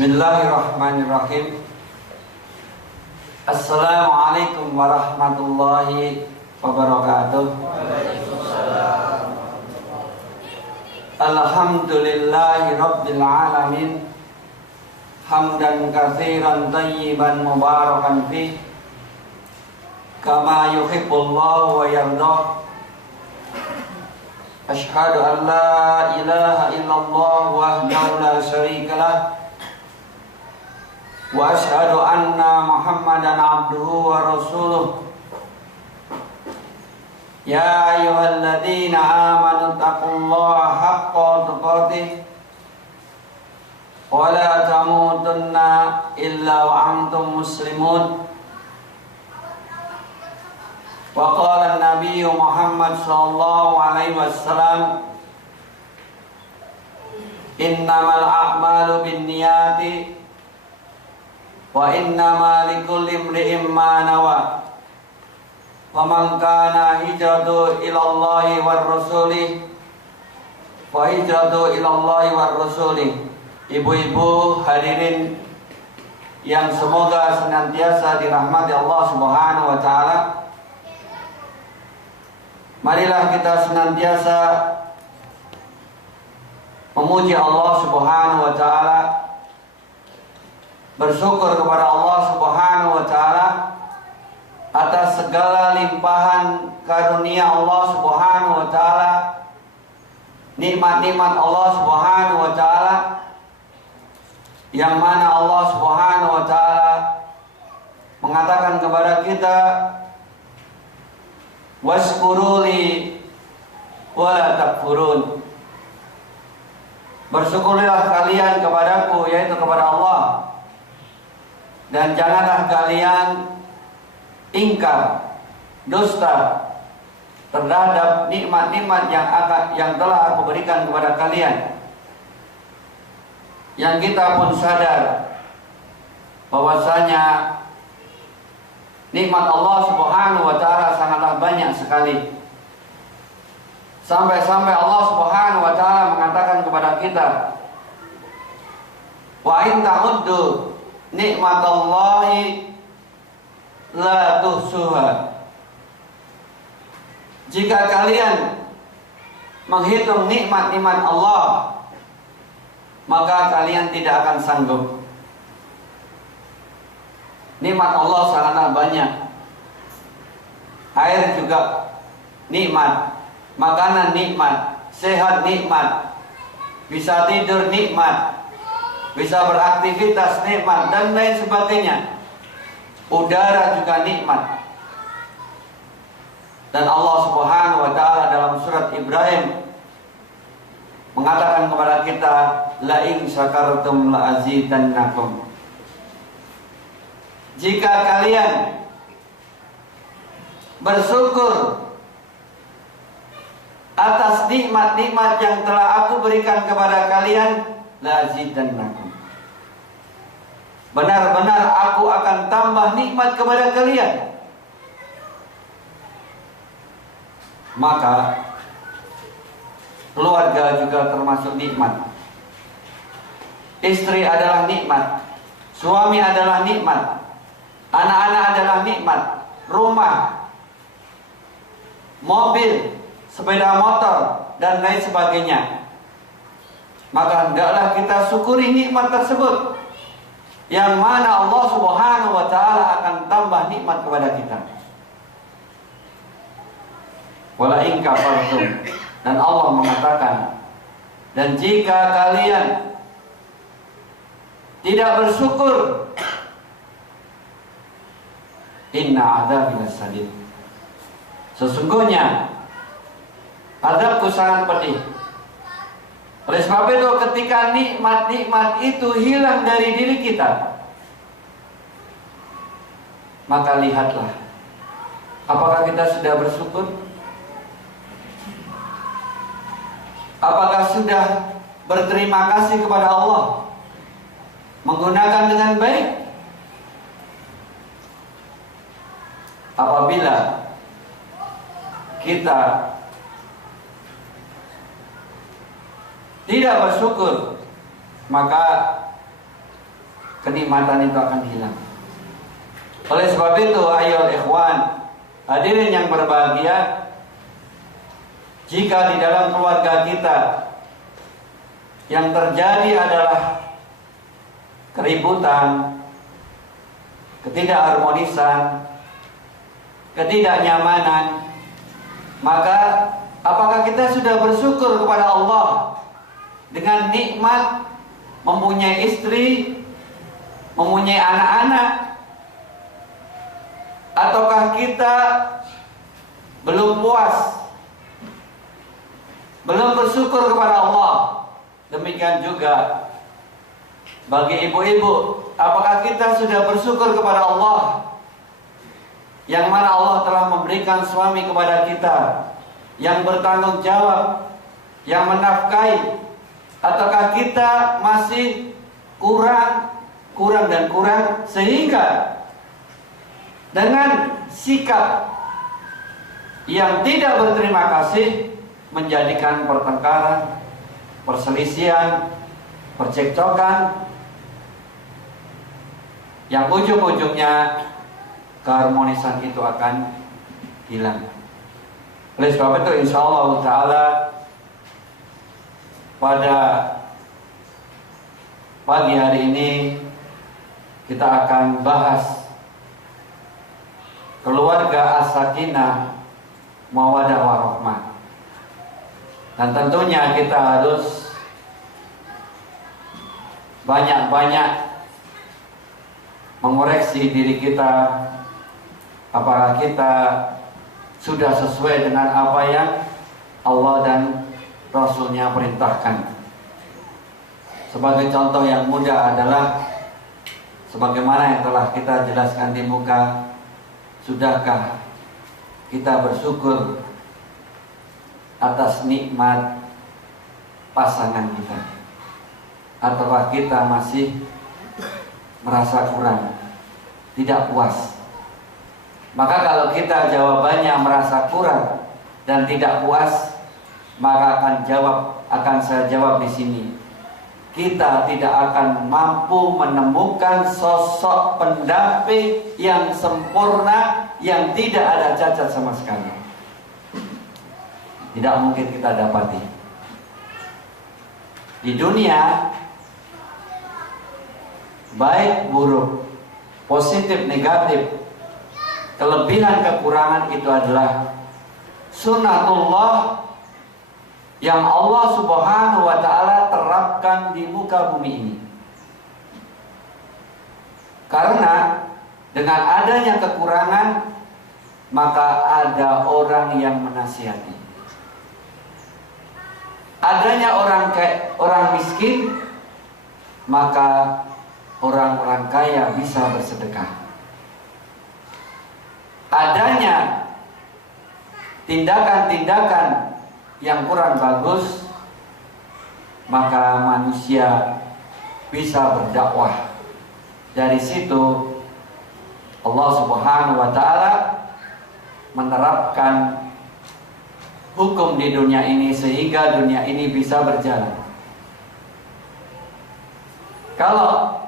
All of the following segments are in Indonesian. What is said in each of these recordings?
Bismillahirrahmanirrahim. Assalamualaikum warahmatullahi wabarakatuh. Alhamdulillahi rabbil alamin. Hamdan katsiran tayyiban mubarakan fih, kama yuhibbullahu wa yardah. Asyhadu an la ilaha illallah wahdahu la syarika lah, wa asyhadu anna Muhammadan abduhu wa rasuluh. Ya ayyuhalladzina amanu taqullaha haqqa tuqatih wa la tamutunna illa wa antum muslimun. Wa qala an-nabiy Muhammad sallallahu alaihi wasallam, innamal a'malu binniyati wa innama likulli imri'in ma nawa. Wa man kana hijratuhu ila Allahi war rasulih wa hijratuhu ila Allahi war rasulih. Ibu-ibu hadirin yang semoga senantiasa dirahmati Allah Subhanahu wa taala, marilah kita senantiasa memuji Allah Subhanahu wa taala, bersyukur kepada Allah Subhanahu wa taala atas segala limpahan karunia Allah Subhanahu wa taala, nikmat-nikmat Allah Subhanahu wa taala, yang mana Allah Subhanahu wa taala mengatakan kepada kita, washkuruli wa la takfurun. Bersyukurlah kalian kepadaku, yaitu kepada Allah, dan janganlah kalian ingkar, dusta terhadap nikmat-nikmat yang telah aku berikan kepada kalian. Yang kita pun sadar bahwasanya nikmat Allah Subhanahu wa taala sangatlah banyak sekali. Sampai-sampai Allah Subhanahu wa taala mengatakan kepada kita, wa in ta'uddu nikmatallahi la tuhsuha. Jika kalian menghitung nikmat-nikmat Allah, maka kalian tidak akan sanggup. Nikmat Allah sangatlah banyak. Air juga nikmat, makanan nikmat, sehat nikmat, bisa tidur nikmat, bisa beraktivitas nikmat, dan lain sebagainya. Udara juga nikmat. Dan Allah Subhanahu wa taala dalam surat Ibrahim mengatakan kepada kita, la in syakartum la azidannakum. Jika kalian bersyukur atas nikmat-nikmat yang telah aku berikan kepada kalian, la azidannakum. Benar-benar aku akan tambah nikmat kepada kalian. Maka keluarga juga termasuk nikmat. Istri adalah nikmat, suami adalah nikmat, anak-anak adalah nikmat, rumah, mobil, sepeda motor, dan lain sebagainya. Maka hendaklah kita syukuri nikmat tersebut, yang mana Allah Subhanahu wa taala akan tambah nikmat kepada kita. Wala in kafartum. Dan Allah mengatakan, dan jika kalian tidak bersyukur, inna adzabi lasyadid. Sesungguhnya azabku sangat pedih. Oleh sebab itu, ketika nikmat-nikmat itu hilang dari diri kita, maka lihatlah, apakah kita sudah bersyukur? Apakah sudah berterima kasih kepada Allah, menggunakan dengan baik? Apabila kita tidak bersyukur, maka kenikmatan itu akan hilang. Oleh sebab itu, ayo ikhwan, hadirin yang berbahagia, jika di dalam keluarga kita yang terjadi adalah keributan, ketidakharmonisan, ketidaknyamanan, maka apakah kita sudah bersyukur kepada Allah dengan nikmat mempunyai istri, mempunyai anak-anak, ataukah kita belum puas, belum bersyukur kepada Allah? Demikian juga bagi ibu-ibu, apakah kita sudah bersyukur kepada Allah yang mana Allah telah memberikan suami kepada kita yang bertanggung jawab, yang menafkahi, ataukah kita masih kurang sehingga dengan sikap yang tidak berterima kasih menjadikan pertengkaran, perselisihan, percekcokan yang ujung-ujungnya keharmonisan itu akan hilang. Oleh sebab itu insyaallah ta'ala pada pagi hari ini kita akan bahas keluarga as-sakinah mawaddah warahmah. Dan tentunya kita harus banyak-banyak mengoreksi diri kita, apakah kita sudah sesuai dengan apa yang Allah dan Rasulnya perintahkan. Sebagai contoh yang mudah adalah sebagaimana yang telah kita jelaskan di muka, sudahkah kita bersyukur atas nikmat pasangan kita, ataukah kita masih merasa kurang, tidak puas? Maka kalau kita jawabannya merasa kurang dan tidak puas, maka akan saya jawab di sini, kita tidak akan mampu menemukan sosok pendamping yang sempurna, yang tidak ada cacat sama sekali. Tidak mungkin kita dapati. Di dunia, baik buruk, positif negatif, kelebihan kekurangan itu adalah sunnatullah yang Allah subhanahu wa ta'ala terapkan di muka bumi ini. Karena dengan adanya kekurangan, maka ada orang yang menasihati. Adanya orang miskin, maka orang-orang kaya bisa bersedekah. Adanya tindakan-tindakan yang kurang bagus, maka manusia bisa berdakwah. Dari situ Allah subhanahu wa ta'ala menerapkan hukum di dunia ini sehingga dunia ini bisa berjalan. Kalau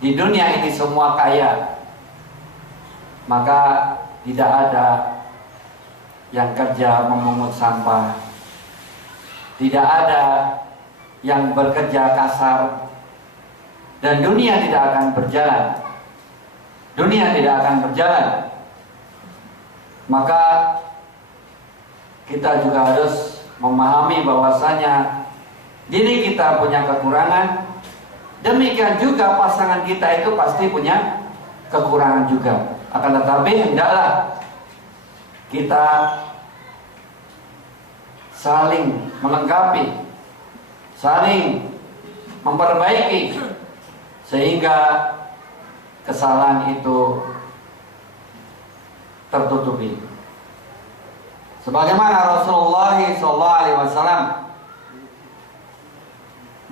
di dunia ini semua kaya, maka tidak ada yang kerja memungut sampah, tidak ada yang bekerja kasar, dan dunia tidak akan berjalan. Dunia tidak akan berjalan. Maka kita juga harus memahami bahwasanya diri kita punya kekurangan, demikian juga pasangan kita itu pasti punya kekurangan juga. Akan tetapi hendaklah kita saling melengkapi, saling memperbaiki, sehingga kesalahan itu tertutupi. Sebagaimana Rasulullah SAW,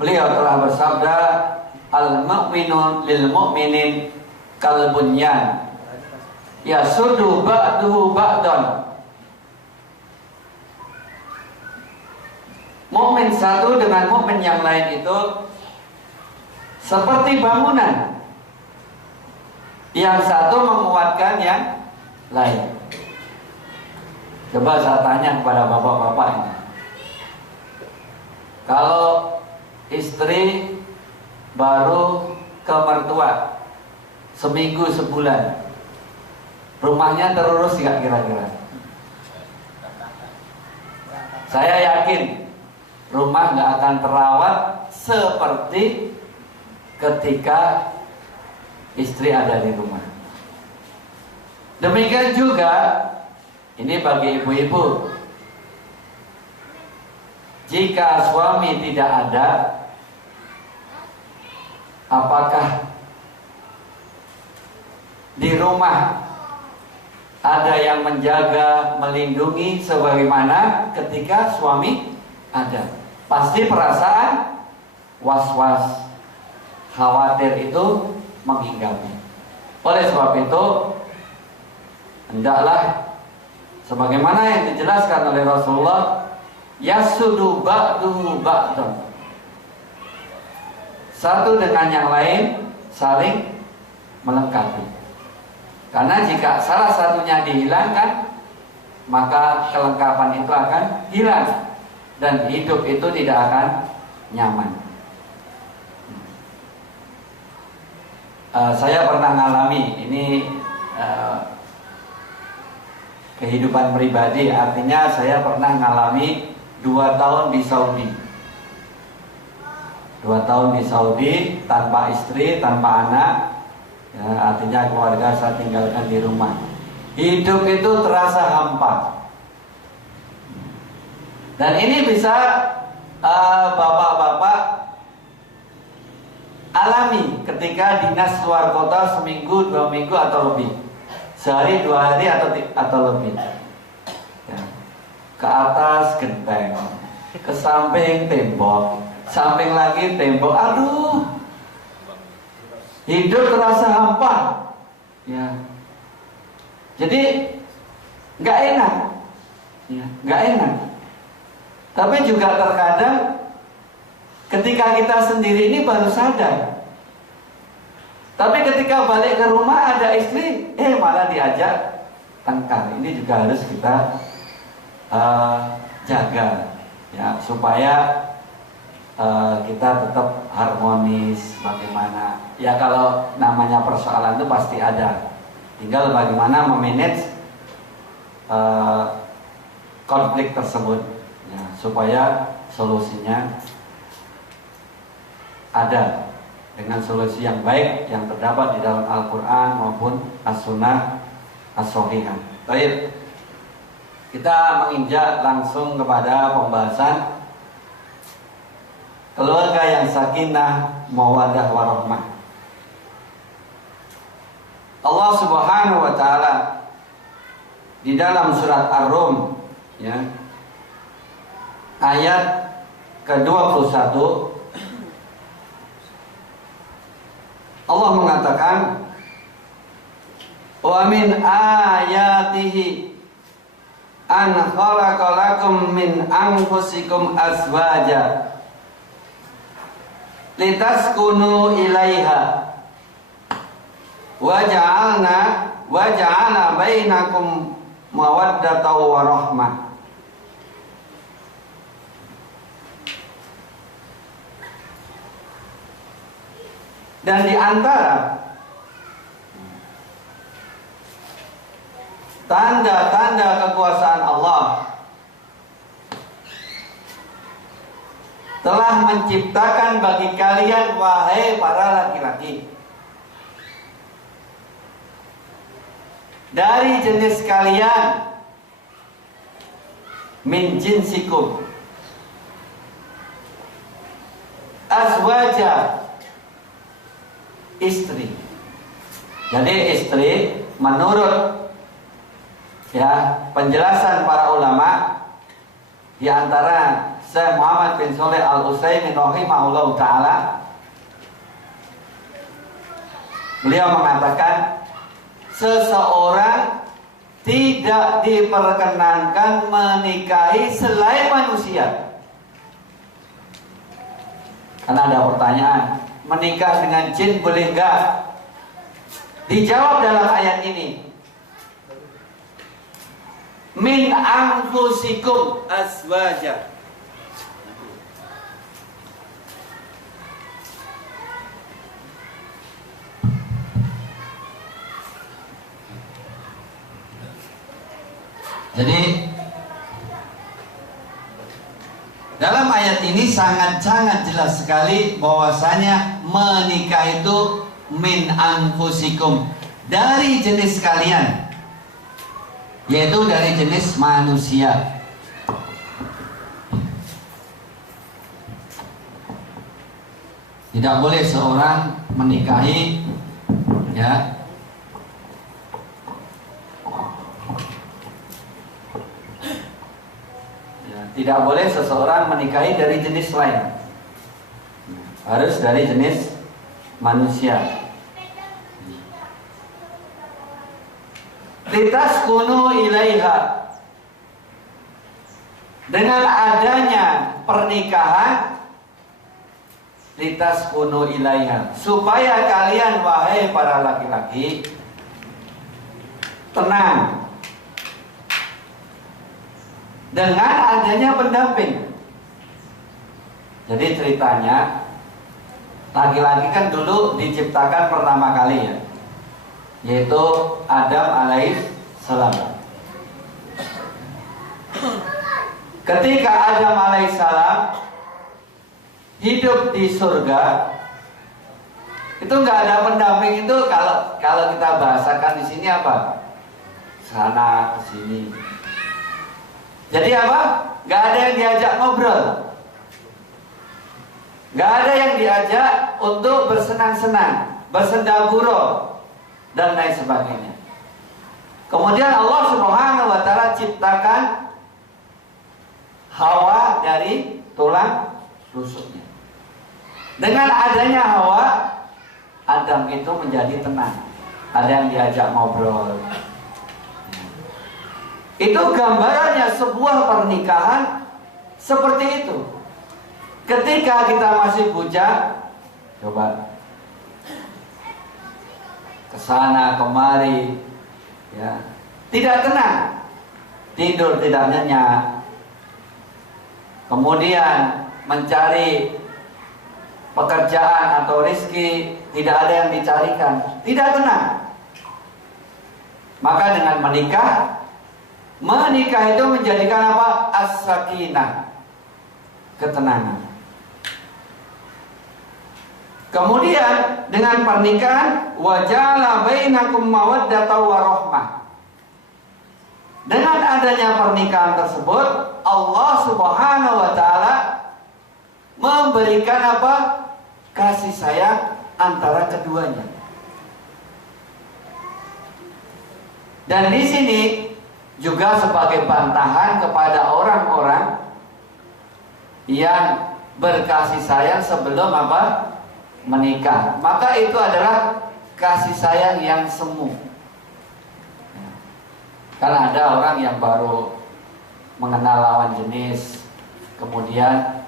beliau telah bersabda, al-mu'minu lil mu'minin kal bunyan yasuddu ba'duhu ba'dan. Mukmin satu dengan mukmin yang lain itu seperti bangunan. Yang satu menguatkan yang lain. Coba saya tanya kepada bapak-bapak ini. Kalau istri baru ke mertua seminggu sebulan, rumahnya terurus gak kira-kira? Saya yakin rumah gak akan terawat seperti ketika istri ada di rumah. Demikian juga ini bagi ibu-ibu. Jika suami tidak ada, apakah di rumah ada yang menjaga, melindungi sebagaimana ketika suami ada? Pasti perasaan was-was, khawatir itu menghinggapi. Oleh sebab itu, hendaklah sebagaimana yang dijelaskan oleh Rasulullah, yasudu ba'duhu ba'dan. Satu dengan yang lain saling melengkapi. Karena jika salah satunya dihilangkan, maka kelengkapan itu akan hilang dan hidup itu tidak akan nyaman. Saya pernah mengalami ini kehidupan pribadi, artinya saya pernah mengalami 2 tahun di Saudi. 2 tahun di Saudi tanpa istri, tanpa anak, ya, artinya keluarga saya tinggalkan di rumah. Hidup itu terasa hampa. Dan ini bisa bapak-bapak alami ketika dinas luar kota seminggu, 2 minggu atau lebih, sehari 2 hari atau lebih, ya. Ke atas genteng, ke samping tembok, samping lagi tembok, aduh, hidup terasa hampa, ya. Jadi nggak enak, ya, nggak enak. Tapi juga terkadang ketika kita sendiri ini baru sadar. Tapi ketika balik ke rumah ada istri, malah diajak tengkar. Ini juga harus kita jaga, ya, supaya kita tetap harmonis. Bagaimana? Ya, kalau namanya persoalan itu pasti ada. Tinggal bagaimana memanage konflik tersebut, ya, supaya solusinya ada dengan solusi yang baik yang terdapat di dalam Al-Quran maupun As-Sunnah As-Sohihah. Baik, kita menginjak langsung kepada pembahasan keluarga yang sakinah, mawaddah, warahmah. Allah Subhanahu wa taala di dalam surat Ar-Rum, ya, ayat ke-21, Allah mengatakan, wa min ayatihi an khalaqalakum min anfusikum azwaja litaskunu ilaiha wa ja'ala bainakum mawaddatan wa rahmah. Dan di antara tanda-tanda kekuasaan Allah telah menciptakan bagi kalian, wahai para laki-laki, dari jenis kalian, min jinsikum, azwaja, istri. Jadi istri menurut, ya, penjelasan para ulama, di antara Syekh Muhammad bin Shalih Al-Utsaimin rahimahullah taala, beliau mengatakan seseorang tidak diperkenankan menikahi selain manusia. Karena ada pertanyaan, menikah dengan jin boleh enggak? Dijawab dalam ayat ini, min anfusikum azwaja. Jadi dalam ayat ini sangat-sangat jelas sekali bahwasanya menikah itu min anfusikum, dari jenis kalian, yaitu dari jenis manusia. Tidak boleh seorang menikahi ya tidak boleh seseorang menikahi dari jenis lain, harus dari jenis manusia. Litaskunu ilaiha, dengan adanya pernikahan, litaskunu ilaiha, supaya kalian wahai para laki-laki tenang dengan adanya pendamping. Jadi ceritanya, laki-laki kan dulu diciptakan pertama kali ya, yaitu Adam alaihissalam. Ketika Adam alaihissalam hidup di surga, itu nggak ada pendamping. Itu kalau kita bahasakan di sini apa? Sana ke sini. Jadi apa? Gak ada yang diajak ngobrol, gak ada yang diajak untuk bersenang-senang, bersendaguro dan lain sebagainya. Kemudian Allah Subhanahu wa Ta'ala ciptakan Hawa dari tulang rusuknya. Dengan adanya Hawa, Adam itu menjadi tenang, ada yang diajak ngobrol. Itu gambarannya sebuah pernikahan seperti itu. Ketika kita masih bujang, coba kesana kemari, ya, tidak tenang, tidur tidak nyenyak, kemudian mencari pekerjaan atau rezeki tidak ada yang dicarikan, tidak tenang. Maka dengan menikah itu menjadikan apa? As-sakinah, ketenangan. Kemudian dengan pernikahan, waja'ala bainakum mawaddatan wa rahmah. Dengan adanya pernikahan tersebut, Allah Subhanahu wa Ta'ala memberikan apa? Kasih sayang antara keduanya. Dan di sini juga sebagai bantahan kepada orang-orang yang berkasih sayang sebelum apa? Menikah. Maka itu adalah kasih sayang yang semu. Karena ada orang yang baru mengenal lawan jenis, kemudian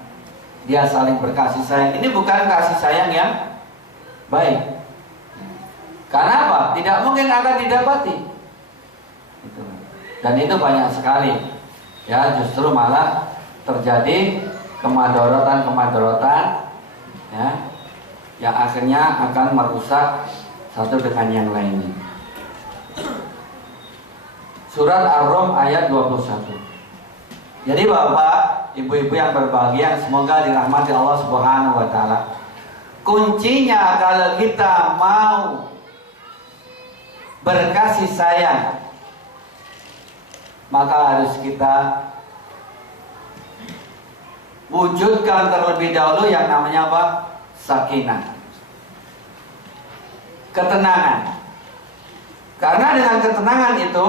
dia saling berkasih sayang. Ini bukan kasih sayang yang baik. Karena apa? Tidak mungkin akan didapati. Dan itu banyak sekali, ya, justru malah terjadi kemadorotan, ya, yang akhirnya akan merusak satu dengan yang lainnya. Surat Ar-Rum ayat 21. Jadi bapak, ibu-ibu yang berbahagia, semoga dirahmati Allah Subhanahu wa Ta'ala, kuncinya kalau kita mau berkasih sayang, maka harus kita wujudkan terlebih dahulu yang namanya apa? Sakinah, ketenangan. Karena dengan ketenangan itu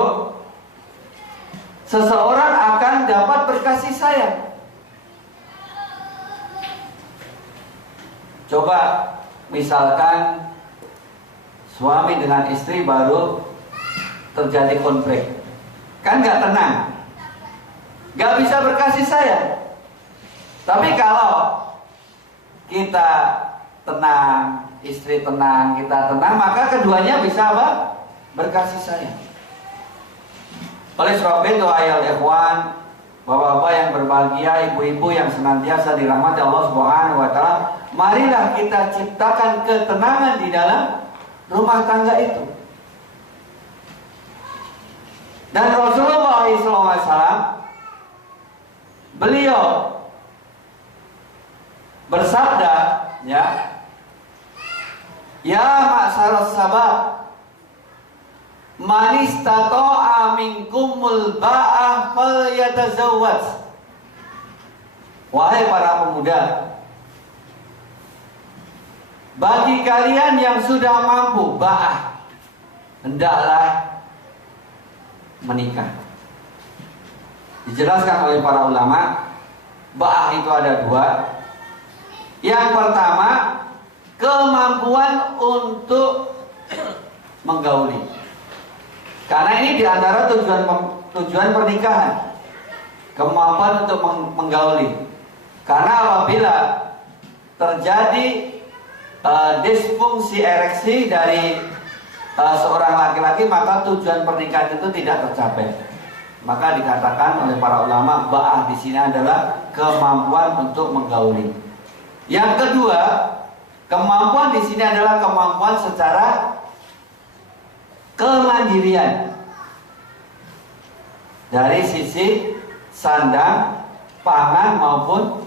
seseorang akan dapat berkasih sayang. Coba misalkan suami dengan istri baru terjadi konflik, kan gak tenang, gak bisa berkasih sayang. Tapi kalau kita tenang, istri tenang, kita tenang, maka keduanya bisa apa? Berkasih sayang. Oleh sebab itu ayat ikhwan, bapak-bapak yang berbahagia, ibu-ibu yang senantiasa dirahmati Allah Subhanahu wa taala, marilah kita ciptakan ketenangan di dalam rumah tangga itu. Dan Rasulullah SAW, beliau bersabda, ya ma'syaras sabab, man istata'a minkumul ba'ah falyatazawwaj. Wahai para pemuda, bagi kalian yang sudah mampu ba'ah, hendaklah menikah. Dijelaskan oleh para ulama, ba'ah itu ada dua. Yang pertama, kemampuan untuk menggauli. Karena ini diantara tujuan pernikahan, kemampuan untuk menggauli. Karena apabila terjadi disfungsi ereksi dari seorang laki-laki, maka tujuan pernikahan itu tidak tercapai. Maka dikatakan oleh para ulama, ba'ah di sini adalah kemampuan untuk menggauli. Yang kedua, kemampuan di sini adalah kemampuan secara kemandirian dari sisi sandang, pangan maupun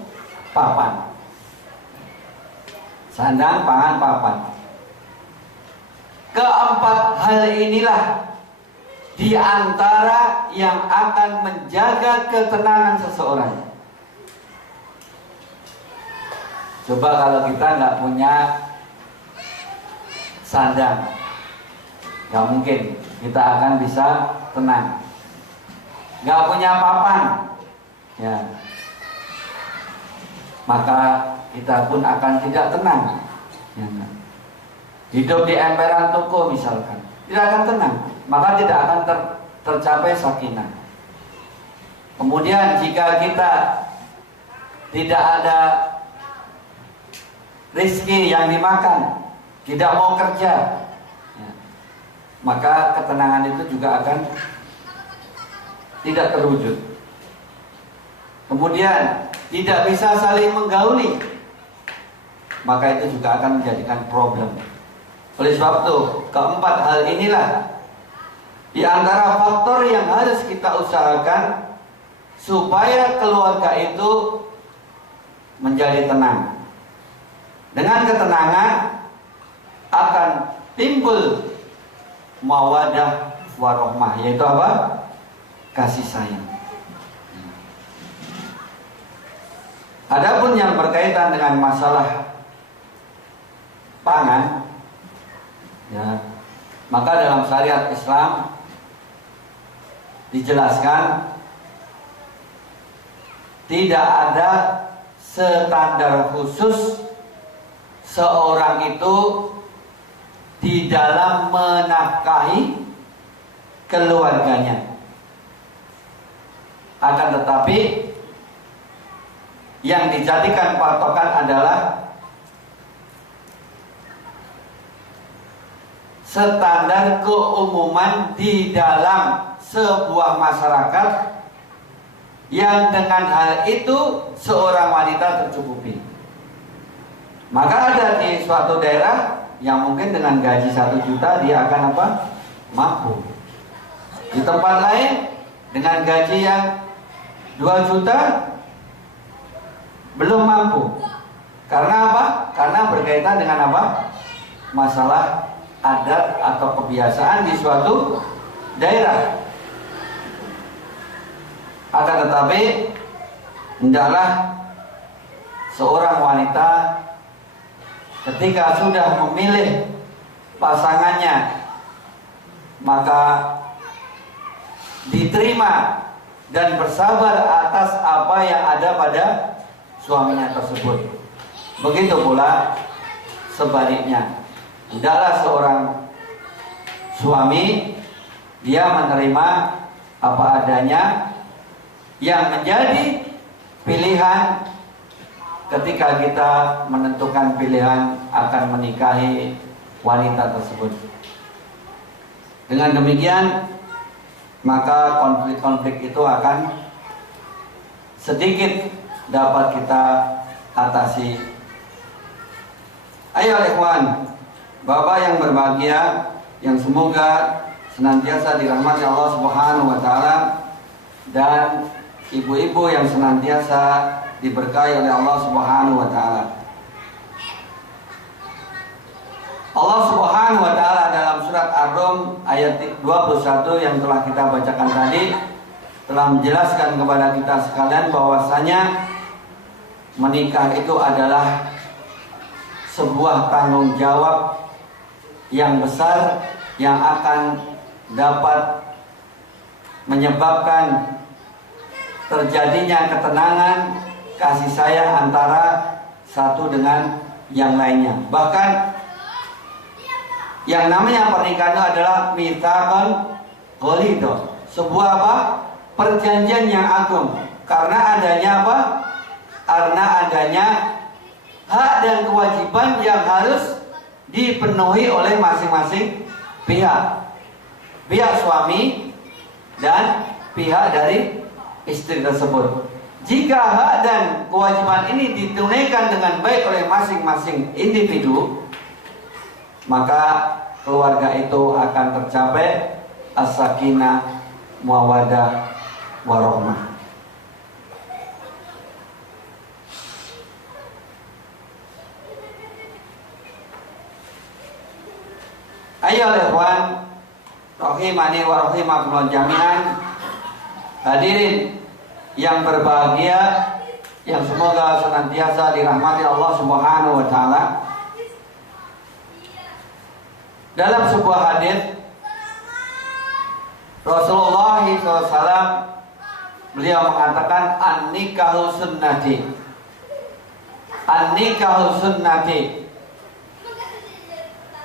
papan. Sandang, pangan, papan. Keempat hal inilah di antara yang akan menjaga ketenangan seseorang. Coba kalau kita nggak punya sandang, nggak mungkin kita akan bisa tenang. Nggak punya papan, ya, maka kita pun akan tidak tenang. Ya, hidup di emperan toko misalkan, tidak akan tenang, maka tidak akan tercapai sakinah. Kemudian jika kita tidak ada rezeki yang dimakan, tidak mau kerja, ya, maka ketenangan itu juga akan tidak terwujud. Kemudian tidak bisa saling menggauli, maka itu juga akan menjadikan problem. Oleh sebab itu, keempat hal inilah di antara faktor yang harus kita usahakan supaya keluarga itu menjadi tenang. Dengan ketenangan akan timbul mawadah warahmah, yaitu apa? Kasih sayang. Adapun yang berkaitan dengan masalah pangan, ya, maka dalam syariat Islam dijelaskan tidak ada standar khusus seorang itu di dalam menafkahi keluarganya. Akan tetapi yang dijadikan patokan adalah standar keumuman di dalam sebuah masyarakat yang dengan hal itu seorang wanita tercukupi. Maka ada di suatu daerah yang mungkin dengan gaji 1 juta dia akan apa? Mampu. Di tempat lain dengan gaji yang 2 juta belum mampu. Karena apa? Karena berkaitan dengan apa? Masalah adat atau kebiasaan di suatu daerah. Akan tetapi hendaklah seorang wanita ketika sudah memilih pasangannya, maka diterima dan bersabar atas apa yang ada pada suaminya tersebut. Begitu pula sebaliknya, hendaklah seorang suami dia menerima apa adanya yang menjadi pilihan ketika kita menentukan pilihan akan menikahi wanita tersebut. Dengan demikian, maka konflik-konflik itu akan sedikit dapat kita atasi. Ayo ikhwan, Bapak yang berbahagia, yang semoga senantiasa dirahmati Allah Subhanahu wa taala, dan ibu-ibu yang senantiasa diberkahi oleh Allah Subhanahu wa taala. Allah Subhanahu wa taala dalam surat Ar-Rum ayat 21 yang telah kita bacakan tadi telah menjelaskan kepada kita sekalian bahwasanya menikah itu adalah sebuah tanggung jawab yang besar yang akan dapat menyebabkan terjadinya ketenangan kasih sayang antara satu dengan yang lainnya. Bahkan yang namanya pernikahan itu adalah mitsaqan ghalidha, sebuah apa? Perjanjian yang agung. Karena adanya apa? Karena adanya hak dan kewajiban yang harus dipenuhi oleh masing-masing pihak. Pihak suami dan pihak dari istri tersebut. Jika hak dan kewajiban ini ditunaikan dengan baik oleh masing-masing individu, maka keluarga itu akan tercapai as-sakinah, mawaddah, warahmah. Ayo ikhwan, rahimani wa rahimakumullah jami'an. Hadirin yang berbahagia, yang semoga senantiasa dirahmati Allah Subhanahu wa taala. Dalam sebuah hadis Rasulullah SAW beliau mengatakan an-nikahu sunnati, an-nikahu sunnati,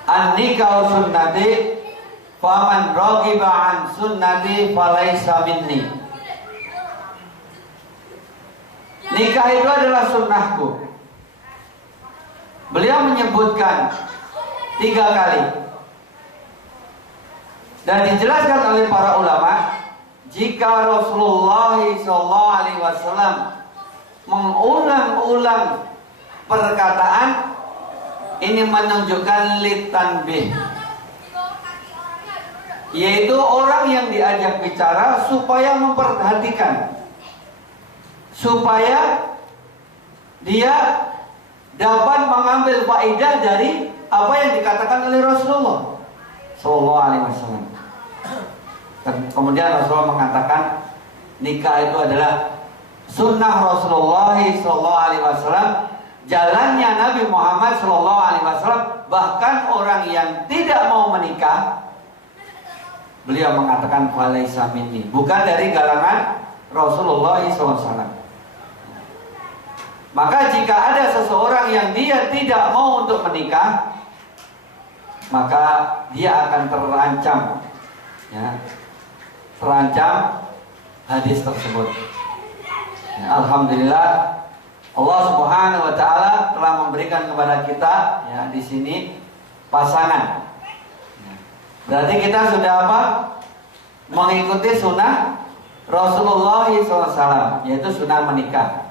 an-nikahu sunnati, faman raghiba an sunnati falaysa minni. Nikah itu adalah sunnahku. Beliau menyebutkan 3 kali. Dan dijelaskan oleh para ulama, jika Rasulullah SAW mengulang-ulang perkataan ini menunjukkan litanbih, yaitu orang yang diajak bicara supaya memperhatikan, supaya dia dapat mengambil faedah dari apa yang dikatakan oleh Rasulullah SAW. Dan kemudian Rasulullah mengatakan nikah itu adalah sunnah Rasulullah SAW, jalannya Nabi Muhammad SAW. Bahkan orang yang tidak mau menikah, beliau mengatakan falaysa minni, bukan dari kalangan Rasulullah SAW. Maka jika ada seseorang yang dia tidak mau untuk menikah, maka dia akan terancam, ya, terancam hadis tersebut. Ya, alhamdulillah Allah Subhanahu wa taala telah memberikan kepada kita, ya, di sini pasangan. Ya. Berarti kita sudah apa? Mengikuti sunnah Rasulullah SAW, yaitu sunnah menikah.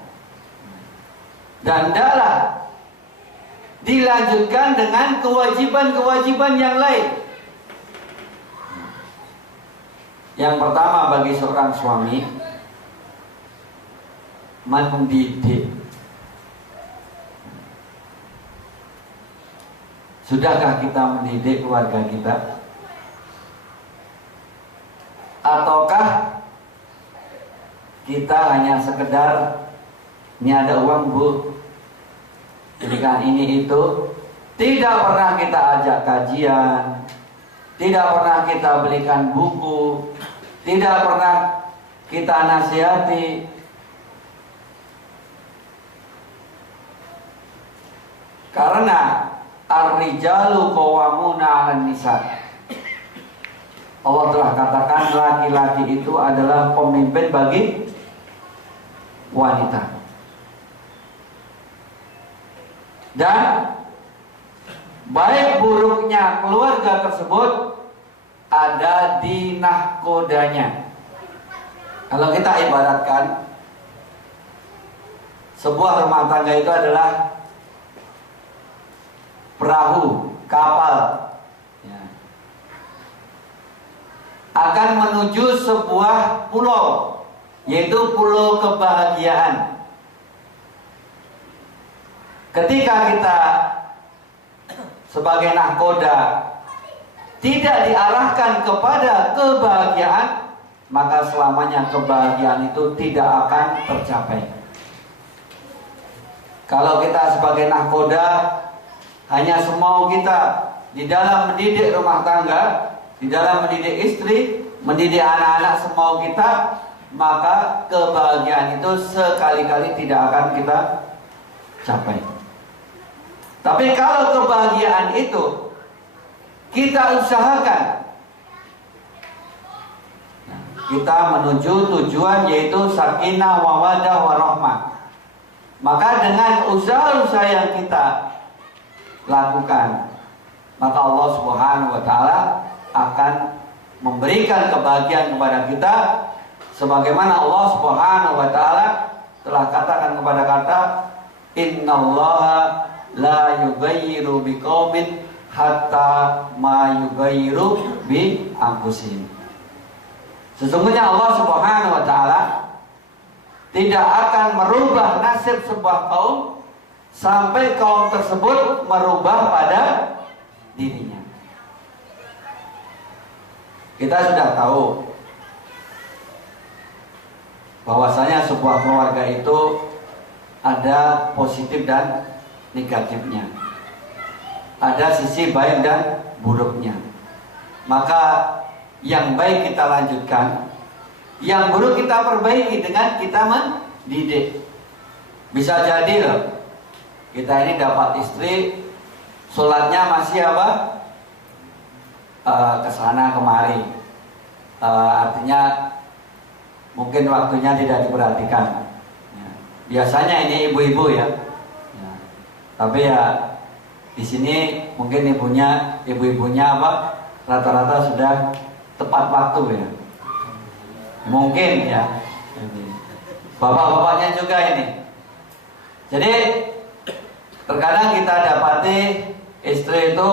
Dan hendaklah dilanjutkan dengan kewajiban-kewajiban yang lain. Yang pertama bagi seorang suami, mendidik. Sudahkah kita mendidik keluarga kita? Ataukah kita hanya sekedar ini ada uang bu, jadikan ini itu, tidak pernah kita ajak kajian, tidak pernah kita belikan buku, tidak pernah kita nasihati. Karena ar-rijalu qawwamuna 'alan nisa. Allah telah katakan laki-laki itu adalah pemimpin bagi wanita. Dan baik buruknya keluarga tersebut ada di nahkodanya. Kalau kita ibaratkan sebuah rumah tangga itu adalah perahu, kapal, ya, akan menuju sebuah pulau, yaitu pulau kebahagiaan. Ketika kita sebagai nahkoda tidak diarahkan kepada kebahagiaan, maka selamanya kebahagiaan itu tidak akan tercapai. Kalau kita sebagai nahkoda hanya semau kita di dalam mendidik rumah tangga, di dalam mendidik istri, mendidik anak-anak semau kita, maka kebahagiaan itu sekali-kali tidak akan kita capai. Tapi kalau kebahagiaan itu kita usahakan, kita menuju tujuan yaitu sakinah, mawaddah, warahmah, maka dengan usaha-usaha yang kita lakukan, maka Allah Subhanahu wa taala akan memberikan kebahagiaan kepada kita, sebagaimana Allah Subhanahu wa taala telah katakan kepada kita, innallaha la yughayyiru biqaumin hatta ma yughayyiru bi anfusihim. Sesungguhnya Allah Subhanahu wa taala tidak akan merubah nasib sebuah kaum sampai kaum tersebut merubah pada dirinya. Kita sudah tahu bahwasanya sebuah keluarga itu ada positif dan negatifnya, ada sisi baik dan buruknya. Maka yang baik kita lanjutkan, yang buruk kita perbaiki dengan kita mendidik. Bisa jadi loh, kita ini dapat istri, sholatnya masih apa? Kesana kemari, artinya mungkin waktunya tidak diperhatikan. Biasanya ini ibu-ibu ya. Tapi ya di sini mungkin ibu-ibunya apa? Rata-rata sudah tepat waktu ya. Mungkin ya. Bapak-bapaknya juga ini. Jadi terkadang kita dapati istri itu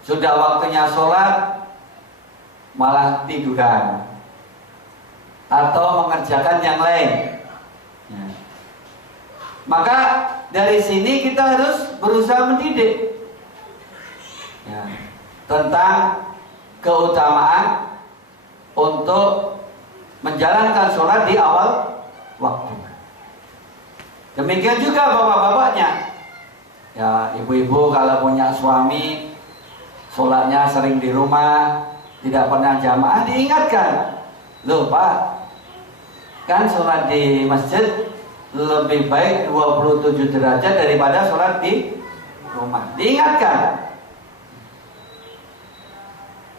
sudah waktunya sholat malah tiduran atau mengerjakan yang lain. Ya. Maka dari sini kita harus berusaha mendidik ya, tentang keutamaan untuk menjalankan sholat di awal waktu. Demikian juga bapak-bapaknya. Ya, ibu-ibu kalau punya suami sholatnya sering di rumah, tidak pernah jamaah, diingatkan, loh Pak, kan sholat di masjid lebih baik 27 derajat daripada sholat di rumah. Diingatkan.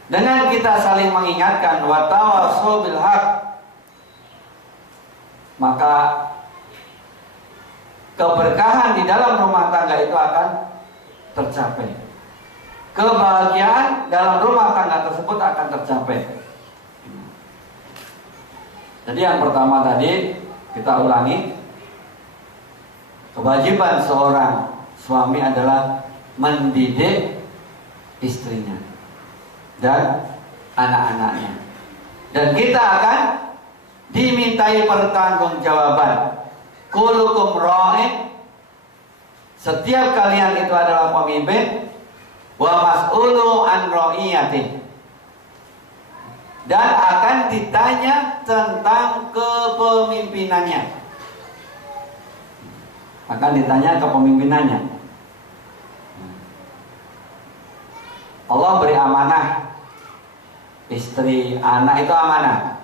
Dengan kita saling mengingatkan, wa tawassaw bil haq, maka keberkahan di dalam rumah tangga itu akan tercapai. Kebahagiaan dalam rumah tangga tersebut akan tercapai. Jadi yang pertama tadi kita ulangi, kewajiban seorang suami adalah mendidik istrinya dan anak-anaknya. Dan kita akan dimintai pertanggungjawaban. Kullukum ra'in, setiap kalian itu adalah pemimpin, wa mas'ulu an ra'iyati, dan akan ditanya tentang kepemimpinannya. Akan ditanya kepemimpinannya. Allah beri amanah, istri, anak itu amanah.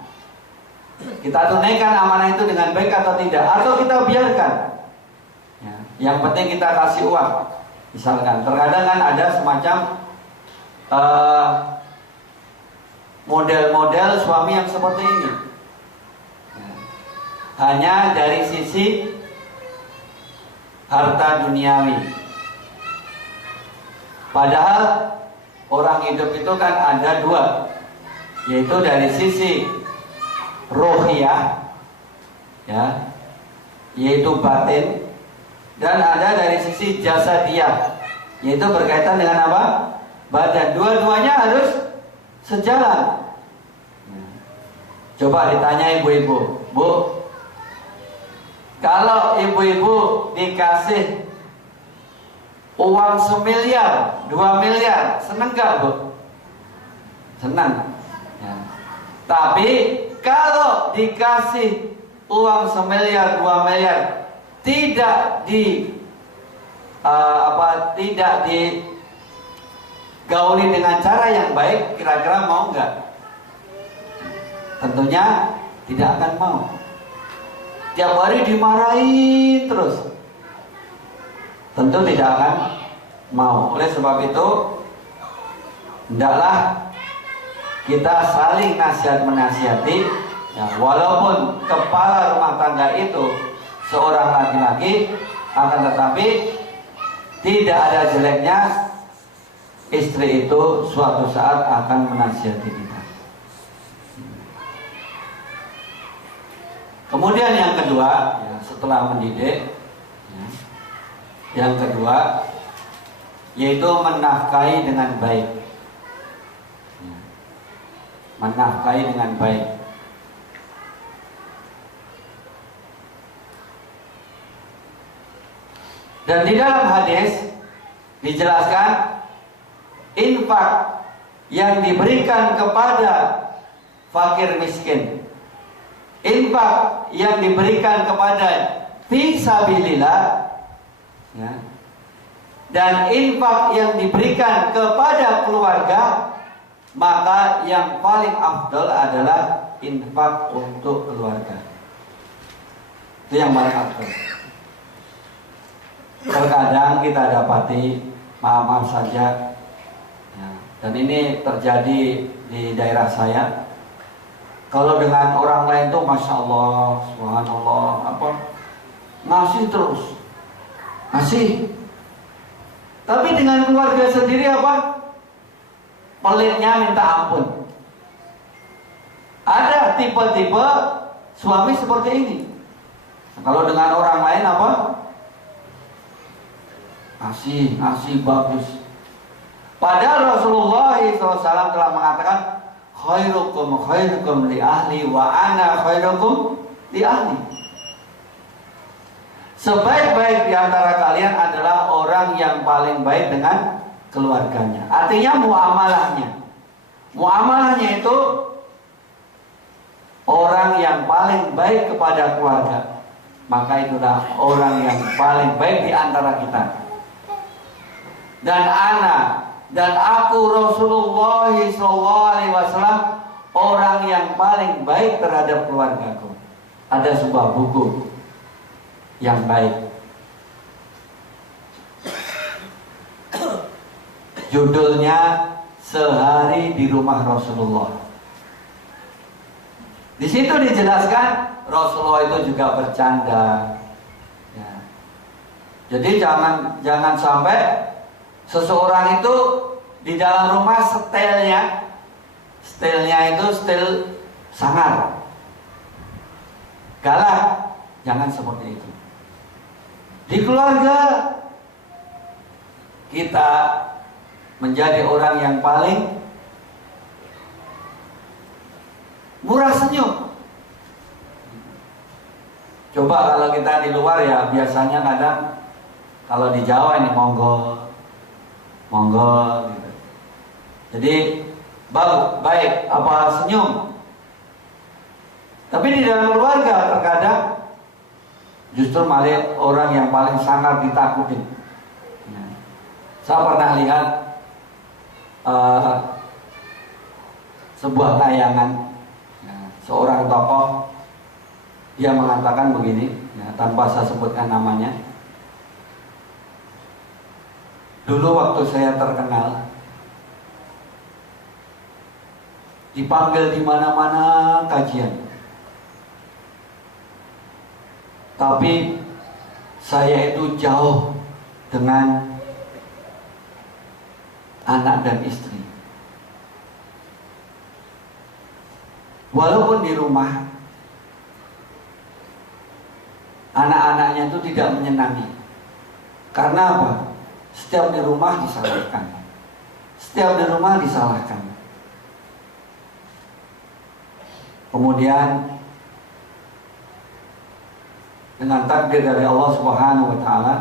Kita tunaikan amanah itu dengan baik atau tidak, atau kita biarkan ya. Yang penting kita kasih uang. Misalkan terkadang kan ada semacam model-model suami yang seperti ini ya. Hanya dari sisi harta duniawi. Padahal orang hidup itu kan ada dua, yaitu dari sisi rohiyah, ya, yaitu batin, dan ada dari sisi jasadiyah, yaitu berkaitan dengan apa? Badan. Dua-duanya harus sejalan. Coba ditanya ibu-ibu, Bu, kalau ibu-ibu dikasih uang 1 miliar, 2 miliar, seneng gak, Bu? Senang, ya. Tapi kalau dikasih uang 1 miliar, 2 miliar, tidak digauli dengan cara yang baik, kira-kira mau nggak? Tentunya tidak akan mau. Tiap hari dimarahin terus, tentu tidak akan mau. Oleh sebab itu, hendaklah kita saling nasihat menasihati, ya, walaupun kepala rumah tangga itu seorang laki-laki, akan tetapi tidak ada jeleknya istri itu suatu saat akan menasihati kita. Kemudian yang kedua, ya, setelah mendidik, ya, yang kedua yaitu menafkahi dengan baik, ya, menafkahi dengan baik. Dan di dalam hadis dijelaskan infak yang diberikan kepada fakir miskin, infak yang diberikan kepada fisabilillah, ya, dan infak yang diberikan kepada keluarga, maka yang paling afdal adalah infak untuk keluarga. Itu yang paling afdal. Terkadang kita dapati, maaf saja, ya, dan ini terjadi di daerah saya. Kalau dengan orang lain tuh masya Allah, subhanallah, apa, ngasih terus, ngasih. Tapi dengan keluarga sendiri apa? Pelitnya minta ampun. Ada tipe-tipe suami seperti ini. Kalau dengan orang lain apa? Ngasih bagus. Padahal Rasulullah SAW telah mengatakan, khairukum li ahli wa ana khairukum li ahli. Sebaik-baik di antara kalian adalah orang yang paling baik dengan keluarganya. Artinya muamalahnya. Muamalahnya itu orang yang paling baik kepada keluarga. Maka itulah orang yang paling baik di antara kita. Dan dan aku Rasulullah SAW orang yang paling baik terhadap keluargaku. Ada sebuah buku yang baik, judulnya Sehari di Rumah Rasulullah. Di situ dijelaskan Rasulullah itu juga bercanda, ya. Jadi jangan sampai seseorang itu di dalam rumah stylenya itu style sangar, galak. Jangan seperti itu. Di keluarga kita menjadi orang yang paling murah senyum. Coba kalau kita di luar ya, biasanya kadang kalau di Jawa ini monggo gitu. Jadi baik apa senyum. Tapi di dalam keluarga terkadang justru malah orang yang paling sangat ditakutin. Ya. Saya pernah lihat sebuah tayangan, ya, seorang tokoh, dia mengatakan begini, ya, tanpa saya sebutkan namanya. Dulu waktu saya terkenal, dipanggil di mana-mana kajian. Tapi saya itu jauh dengan anak dan istri. Walaupun di rumah anak-anaknya itu tidak menyenangi. Karena apa? Setiap di rumah disalahkan. Setiap di rumah disalahkan. Kemudian dengan takdir dari Allah Subhanahu wa taala,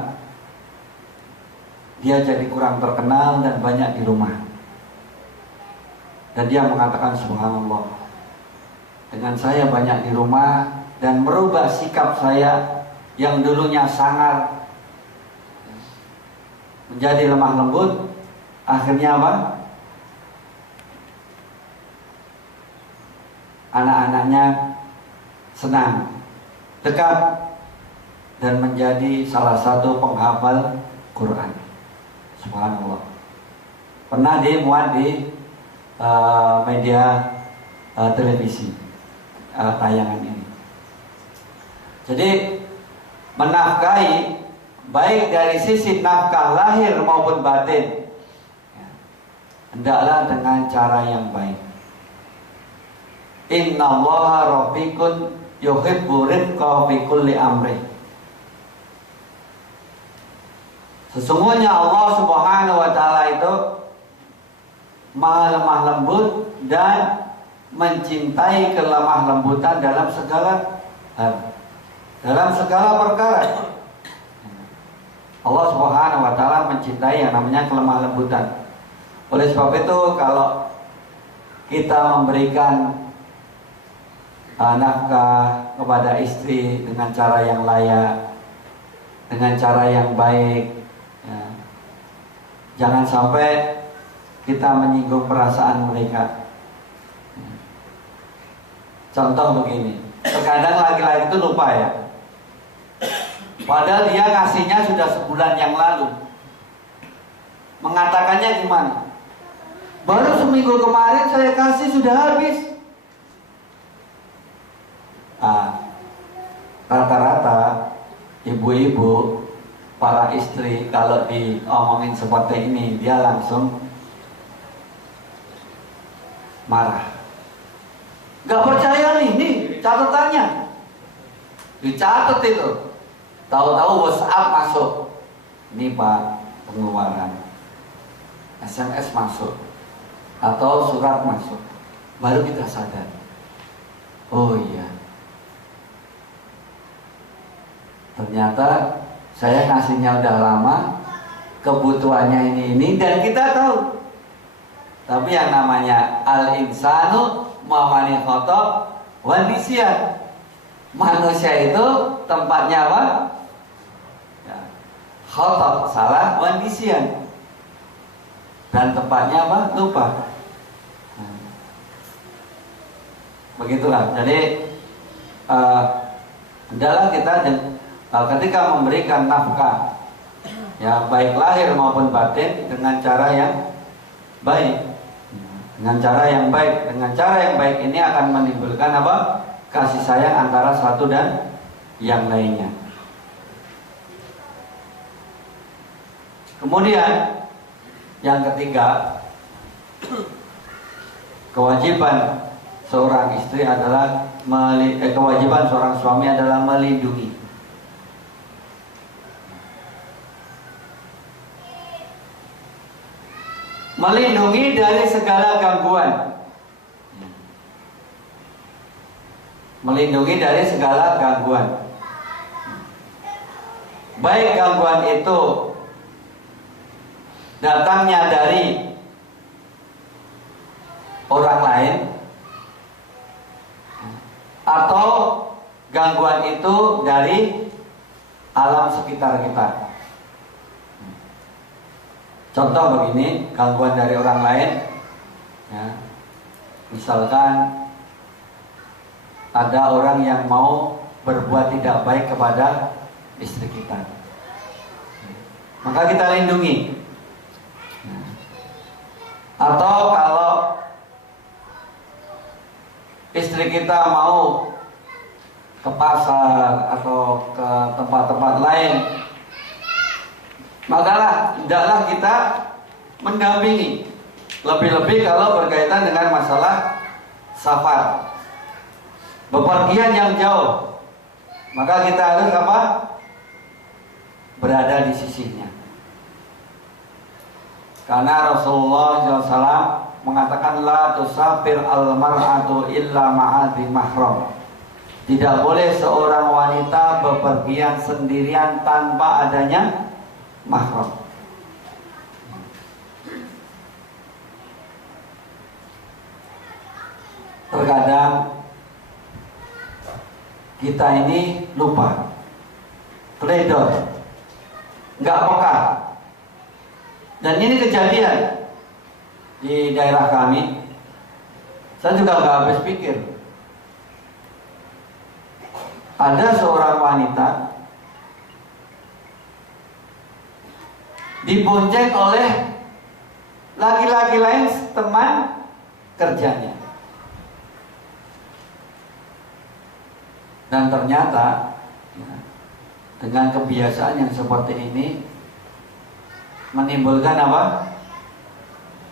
dia jadi kurang terkenal dan banyak di rumah. Dan dia mengatakan, subhanallah, dengan saya banyak di rumah dan merubah sikap saya yang dulunya sangar menjadi lemah lembut. Akhirnya apa? Anak-anaknya senang, dekat, dan menjadi salah satu penghafal Quran. Subhanallah. Pernah dimuat di media televisi tayangan ini. Jadi menafkahi baik dari sisi nafkah lahir maupun batin, hendaklah dengan cara yang baik. Innallaha rafiqun yuhibbu rifqa fi kulli amri. Sesungguhnya Allah Subhanahu wa taala itu Maha lemah lembut dan mencintai kelemah lembutan dalam segala hal, dalam segala perkara. Allah Subhanahu wa taala mencintai yang namanya kelemah lembutan. Oleh sebab itu, kalau kita memberikan nafkah kepada istri dengan cara yang layak, dengan cara yang baik, ya, jangan sampai kita menyinggung perasaan mereka. Contoh begini, terkadang laki-laki itu lupa ya, padahal dia ngasihnya sudah sebulan yang lalu. Mengatakannya gimana? Baru seminggu kemarin saya kasih sudah habis. Rata-rata ibu-ibu, para istri kalau diomongin seperti ini, dia langsung marah. Gak percaya nih catatannya. Dicatat itu. Tahu-tahu WhatsApp masuk. Ini Pak, pengeluaran. SMS masuk. Atau surat masuk. Baru kita sadar. Oh iya. Ternyata saya ngasihnya udah lama, kebutuhannya ini dan kita tahu. Tapi yang namanya al-insanu mawani khotok wandisian. Manusia itu tempatnya apa? Ya, khotok, salah, wandisian. Dan tempatnya apa? Lupa. Begitulah. Jadi hendaklah kita ketika memberikan nafkah, ya baik lahir maupun batin, dengan cara yang baik. Dengan cara yang baik. Dengan cara yang baik ini akan menimbulkan apa? Kasih sayang antara satu dan yang lainnya. Kemudian yang ketiga, kewajiban seorang istri adalah kewajiban seorang suami adalah melindungi. Melindungi dari segala gangguan. Melindungi dari segala gangguan. Baik gangguan itu datangnya dari orang lain, atau gangguan itu dari alam sekitar kita. Contoh begini, gangguan dari orang lain, ya, misalkan ada orang yang mau berbuat tidak baik kepada istri kita, maka kita lindungi. Atau kalau istri kita mau ke pasar atau ke tempat-tempat lain, maka hendaklah kita mendampingi. Lebih-lebih kalau berkaitan dengan masalah safar, bepergian yang jauh, maka kita harus apa? Berada di sisinya. Karena Rasulullah SAW mengatakan la tusafir al-mar'atu illa ma'adhi mahram. Tidak boleh seorang wanita bepergian sendirian tanpa adanya mahram. Terkadang kita ini lupa, teledor, nggak peka. Dan ini kejadian di daerah kami. Saya juga nggak habis pikir. Ada seorang wanita dibonceng oleh laki-laki lain teman kerjanya. Dan ternyata ya, dengan kebiasaan yang seperti ini menimbulkan apa?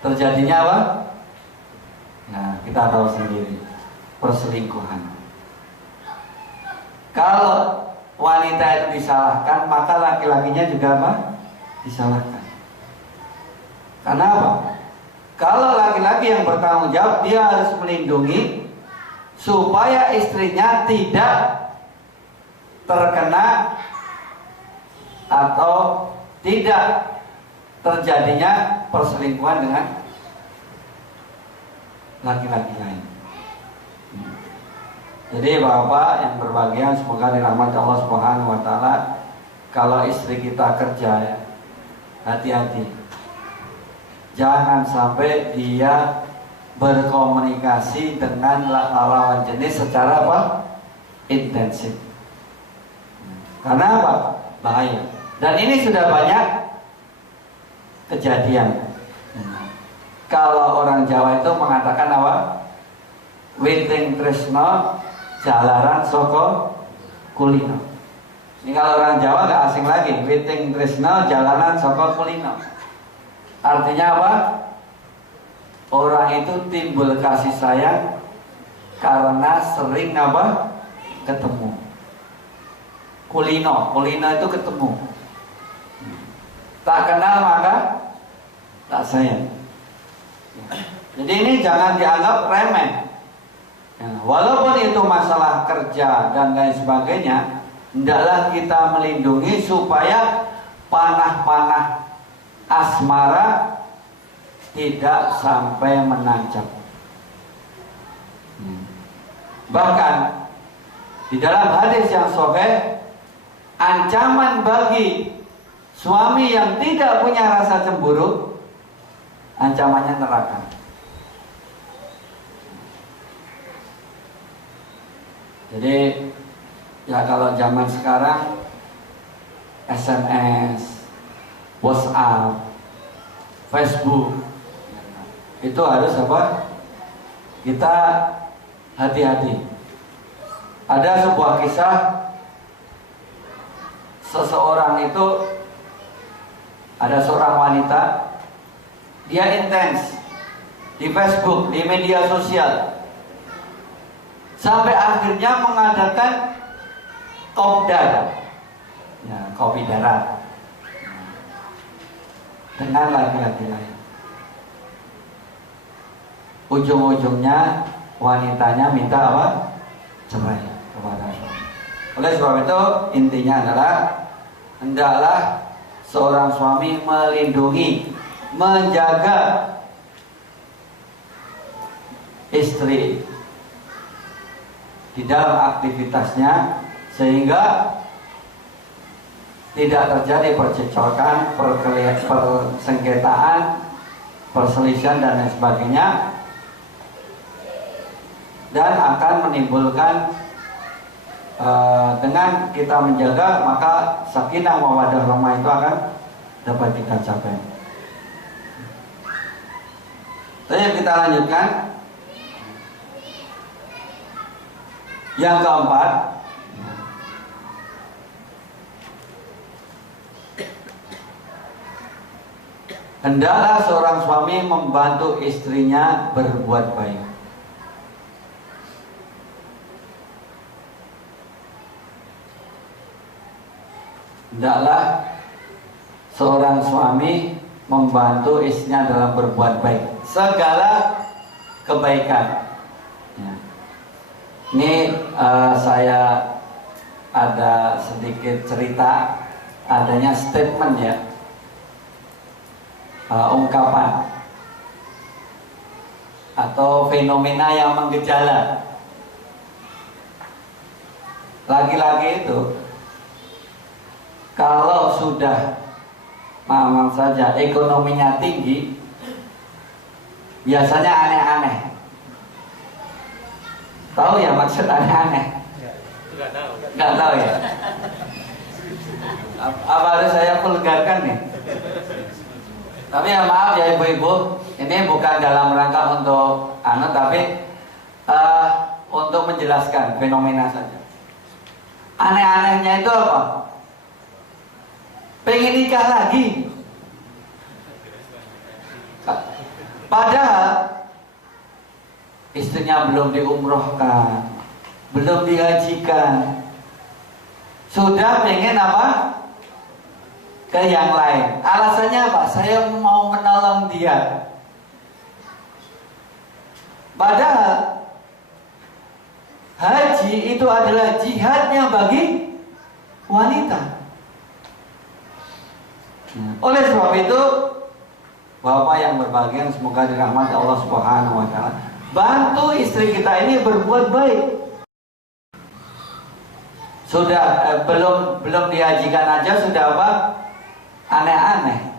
Terjadinya apa? Nah, kita tahu sendiri, perselingkuhan. Kalau wanita itu disalahkan, maka laki-lakinya juga apa? Disalahkan. Karena apa? Kalau laki-laki yang bertanggung jawab, dia harus melindungi supaya istrinya tidak terkena atau tidak terjadinya perselingkuhan dengan laki-laki lain. Jadi Bapak yang berbahagia, semoga dirahmati Allah Subhanahu wa taala. Kalau istri kita kerja ya, hati-hati. Jangan sampai dia berkomunikasi dengan lawan jenis secara apa? Intensif. Karena apa? Bahaya. Dan ini sudah banyak kejadian. Kalau orang Jawa itu mengatakan apa? Witing tresno jalaran soko kulino. Ini kalau orang Jawa gak asing lagi. Witing tresno jalaran soko kulino. Artinya apa? Orang itu timbul kasih sayang karena sering apa? Ketemu. Kulino itu ketemu. Tak kenal maka tak sayang. Jadi ini jangan dianggap remeh. Ya, walaupun itu masalah kerja dan lain sebagainya, hendaklah kita melindungi supaya panah-panah asmara tidak sampai menancap. Bahkan di dalam hadis yang sahih, ancaman bagi suami yang tidak punya rasa cemburu, ancamannya neraka. Jadi ya kalau zaman sekarang SMS, WhatsApp, Facebook, itu harus apa? Kita hati-hati. Ada sebuah kisah, seseorang itu, ada seorang wanita, dia intens di Facebook, di media sosial, sampai akhirnya mengadakan kopdar, ya, kopi darat dengan laki-laki lain. Ujung-ujungnya wanitanya minta apa? Cerai kepada suami. Oleh sebab itu intinya adalah hendaklah seorang suami melindungi, menjaga istri di dalam aktivitasnya sehingga tidak terjadi percekcokan, persengketaan, perselisihan dan lain sebagainya, dan akan menimbulkan dengan kita menjaga, maka sakinah mawaddah rahmah itu akan dapat kita capai. Tapi kita lanjutkan. Yang keempat, hendaklah seorang suami membantu istrinya berbuat baik. Hendaklah seorang suami membantu istrinya dalam berbuat baik, segala kebaikan. Ya. Ini saya ada sedikit cerita, adanya statement ya, ungkapan atau fenomena yang menggejala. Laki-laki itu kalau sudah maaf saja ekonominya tinggi, biasanya aneh-aneh. Tahu ya maksud aneh-aneh? Nggak tahu ya. Apa harus saya vulgarkan nih? Tapi ya maaf ya ibu-ibu, ini bukan dalam rangka untuk tapi untuk menjelaskan fenomena saja. Aneh-anehnya itu apa? Pengen nikah lagi, padahal istrinya belum diumrohkan, belum dihajikan, sudah pengen apa? Ke yang lain. Alasannya apa? Saya mau menolong dia. Padahal haji itu adalah jihadnya bagi wanita. Oleh sebab itu, Bapak yang berbahagia, semoga dirahmati Allah Subhanahu wa taala, bantu istri kita ini berbuat baik. Sudah belum dihajikan aja sudah apa? Aneh-aneh.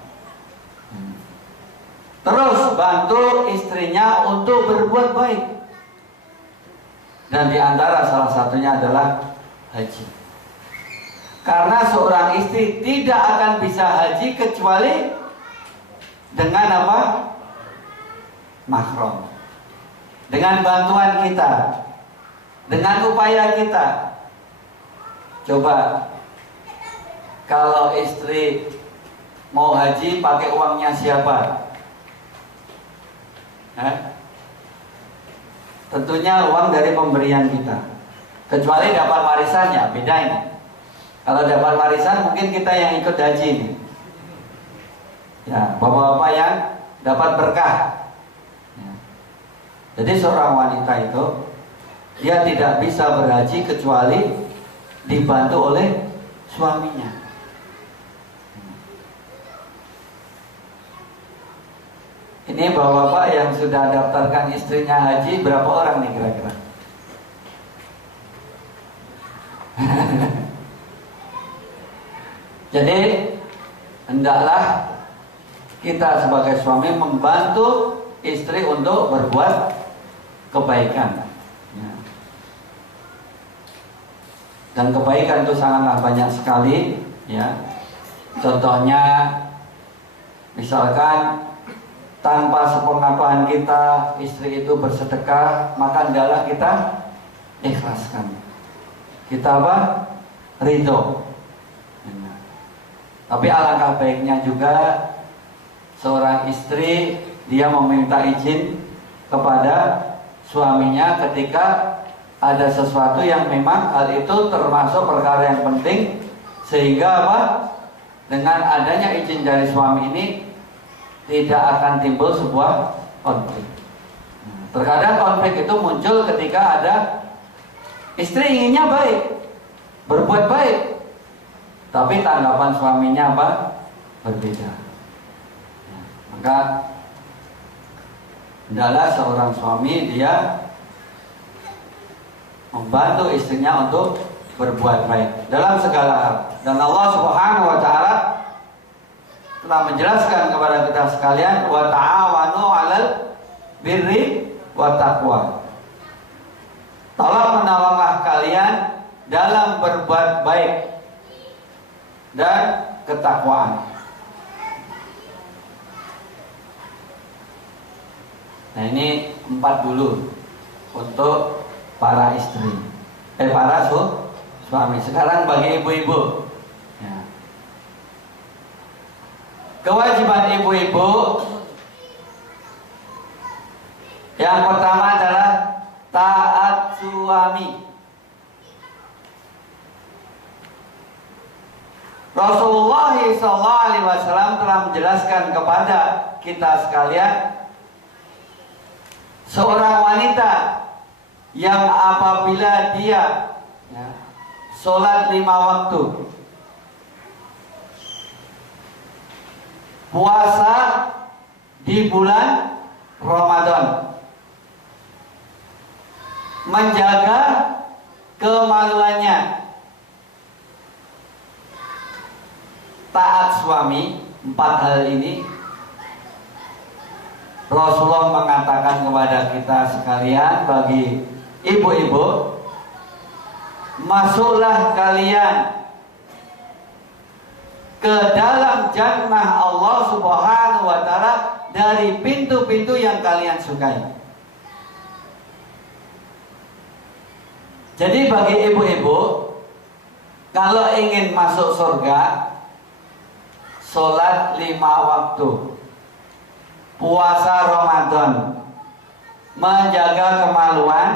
Terus bantu istrinya untuk berbuat baik. Dan diantara salah satunya adalah haji. Karena seorang istri tidak akan bisa haji kecuali dengan apa? Mahram. Dengan bantuan kita, dengan upaya kita. Coba kalau istri mau haji pakai uangnya siapa? Tentunya uang dari pemberian kita. Kecuali dapat warisannya, beda ini. Kalau dapat warisan mungkin kita yang ikut haji ini. Ya, bapak-bapak yang dapat berkah. Ya. Jadi seorang wanita itu dia tidak bisa berhaji kecuali dibantu oleh suaminya. Ini bapak-bapak yang sudah daftarkan istrinya haji berapa orang nih kira-kira? Jadi hendaklah kita sebagai suami membantu istri untuk berbuat kebaikan. Ya. Dan kebaikan itu sangatlah banyak sekali. Ya. Contohnya, misalkan tanpa sepengetahuan kita istri itu bersedekah, maka hendaklah kita ikhlaskan. Kita apa? Ridho. Tapi alangkah baiknya juga seorang istri dia meminta izin kepada suaminya ketika ada sesuatu yang memang hal itu termasuk perkara yang penting, sehingga apa? Dengan adanya izin dari suami ini tidak akan timbul sebuah konflik. Terkadang konflik itu muncul ketika ada istri inginnya baik, berbuat baik, tapi tanggapan suaminya apa? Berbeda. Maka hendaklah seorang suami dia membantu istrinya untuk berbuat baik dalam segala hal. Dan Allah Subhanahu wa taala telah menjelaskan kepada kita sekalian, wa ta'awanu 'alal birri wa taqwa. Tolong menolonglah kalian dalam berbuat baik dan ketakwaan. Nah ini 4 dulu untuk para istri, para suami. Sekarang bagi ibu-ibu. Ya. Kewajiban ibu-ibu yang pertama adalah taat suami. Rasulullah SAW telah menjelaskan kepada kita sekalian, seorang wanita yang apabila dia sholat 5 waktu, puasa di bulan Ramadan, menjaga kemaluannya, taat suami, 4 hal ini Rasulullah mengatakan kepada kita sekalian, bagi ibu-ibu, masuklah kalian ke dalam jannah Allah Subhanahu wa Ta'ala dari pintu-pintu yang kalian sukai. Jadi bagi ibu-ibu, kalau ingin masuk surga, sholat 5 waktu, puasa Ramadan, menjaga kemaluan,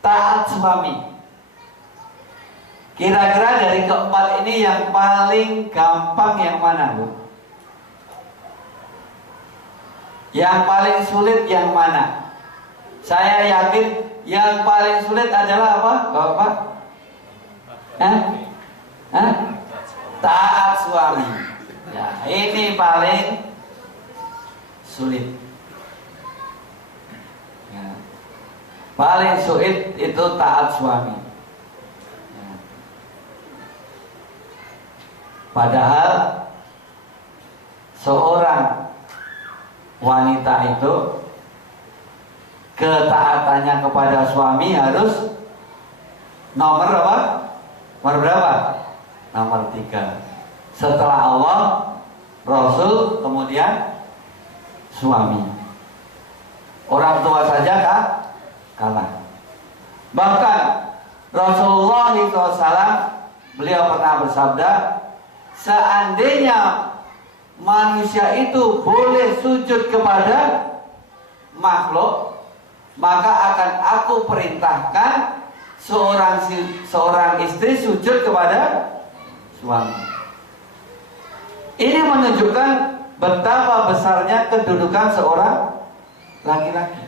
taat suami. Kira-kira dari keempat ini yang paling gampang yang mana, Bu? Yang paling sulit yang mana? Saya yakin yang paling sulit adalah apa, Bapak? Taat suami. Ya, ini paling sulit. Ya. Paling sulit itu taat suami. Ya. Padahal seorang wanita itu ketaatannya kepada suami harus nomor apa? Nomor berapa? Nomor 3. Setelah Allah, Rasul, kemudian suami. Orang tua saja kalah. Bahkan Rasulullah SAW, beliau pernah bersabda, seandainya manusia itu boleh sujud kepada makhluk, maka akan aku perintahkan seorang istri sujud kepada suami. Ini menunjukkan betapa besarnya kedudukan seorang laki-laki.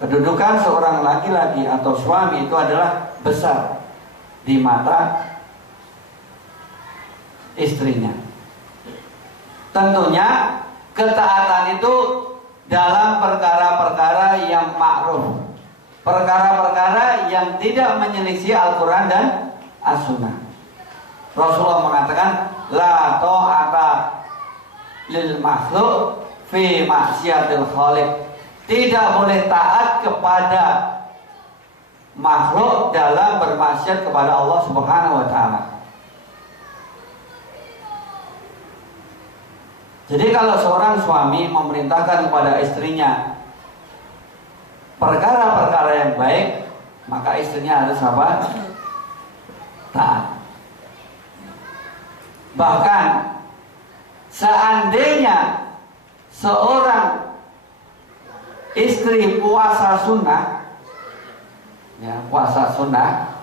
Kedudukan seorang laki-laki atau suami itu adalah besar di mata istrinya. Tentunya ketaatan itu dalam perkara-perkara yang ma'ruf, perkara-perkara yang tidak menyelisih Al-Quran dan As-Sunnah. Rasulullah mengatakan, la ta'ata lil makhluk fi maksiatil khaliq. Tidak boleh taat kepada makhluk dalam bermaksiat kepada Allah Subhanahu wa Ta'ala. Jadi kalau seorang suami memerintahkan kepada istrinya perkara-perkara yang baik, maka istrinya harus apa? Taat. Bahkan seandainya seorang istri puasa sunnah, puasa sunnah,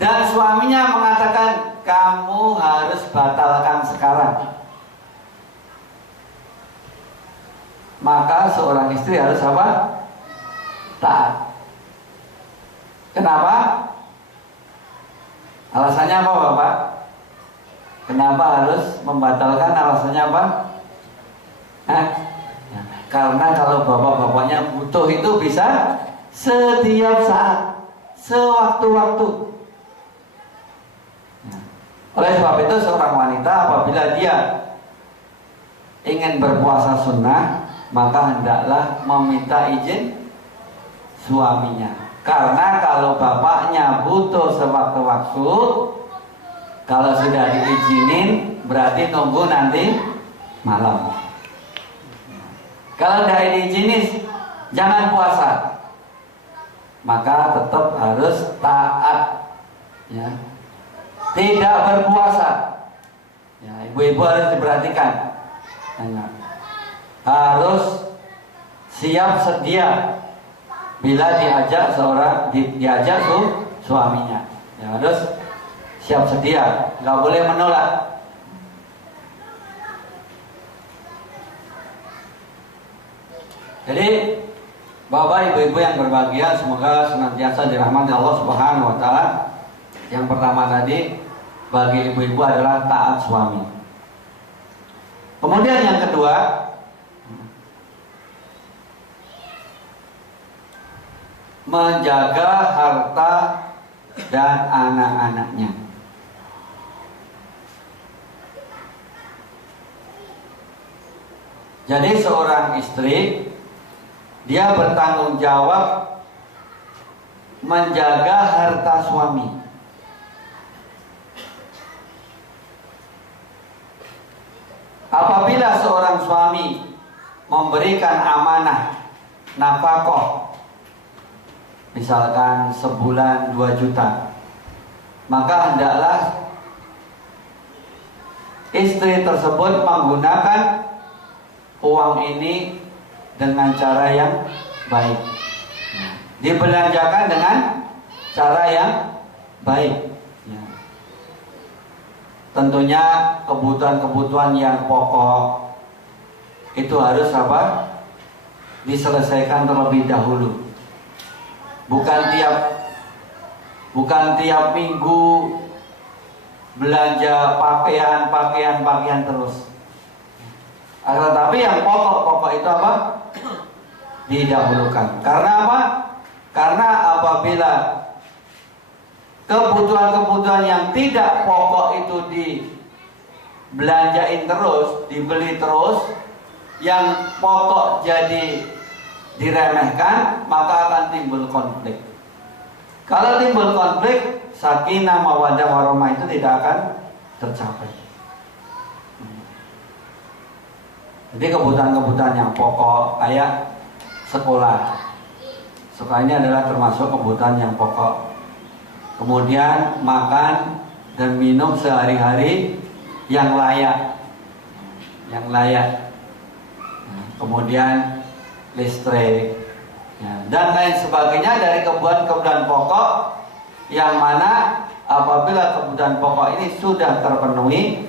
dan suaminya mengatakan kamu harus batalkan sekarang, maka seorang istri harus apa? Taat. Kenapa? Alasannya apa, Bapak? Kenapa harus membatalkan? Alasannya apa? Karena kalau bapak-bapaknya butuh itu bisa setiap saat, sewaktu-waktu. Oleh sebab itu seorang wanita apabila dia ingin berpuasa sunnah, maka hendaklah meminta izin suaminya. Karena kalau bapaknya butuh sewaktu-waktu, kalau sudah diizinin berarti nunggu nanti malam. Kalau tidak diizinin jangan puasa, maka tetap harus taat, ya. tidak berpuasa. Ya, ibu-ibu harus diperhatikan. Ya, harus siap sedia bila diajak suaminya. Ya, harus siap sedia, nggak boleh menolak. Jadi Bapak ibu-ibu yang berbahagia, semoga senantiasa dirahmati Allah Subhanahu wa taala. Yang pertama tadi bagi ibu-ibu adalah taat suami. Kemudian yang kedua, menjaga harta dan anak-anaknya. Jadi seorang istri, dia bertanggung jawab menjaga harta suami. Apabila seorang suami memberikan amanah nafkah, misalkan sebulan 2 juta, maka hendaklah istri tersebut menggunakan uang ini dengan cara yang baik, dibelanjakan dengan cara yang baik. Tentunya kebutuhan-kebutuhan yang pokok itu harus diselesaikan terlebih dahulu. Bukan tiap minggu belanja pakaian terus. Tetapi yang pokok-pokok itu didahulukan. Karena apa? Karena apabila kebutuhan-kebutuhan yang tidak pokok itu dibelanjain terus, dibeli terus, yang pokok jadi diremehkan, maka akan timbul konflik. Kalau timbul konflik, sakinah, mawaddah, warahmah itu tidak akan tercapai. Jadi kebutuhan-kebutuhan yang pokok kayak sekolah ini adalah termasuk kebutuhan yang pokok. Kemudian makan dan minum sehari-hari yang layak. Kemudian listrik, dan lain sebagainya dari kebutuhan-kebutuhan pokok, yang mana apabila kebutuhan pokok ini sudah terpenuhi,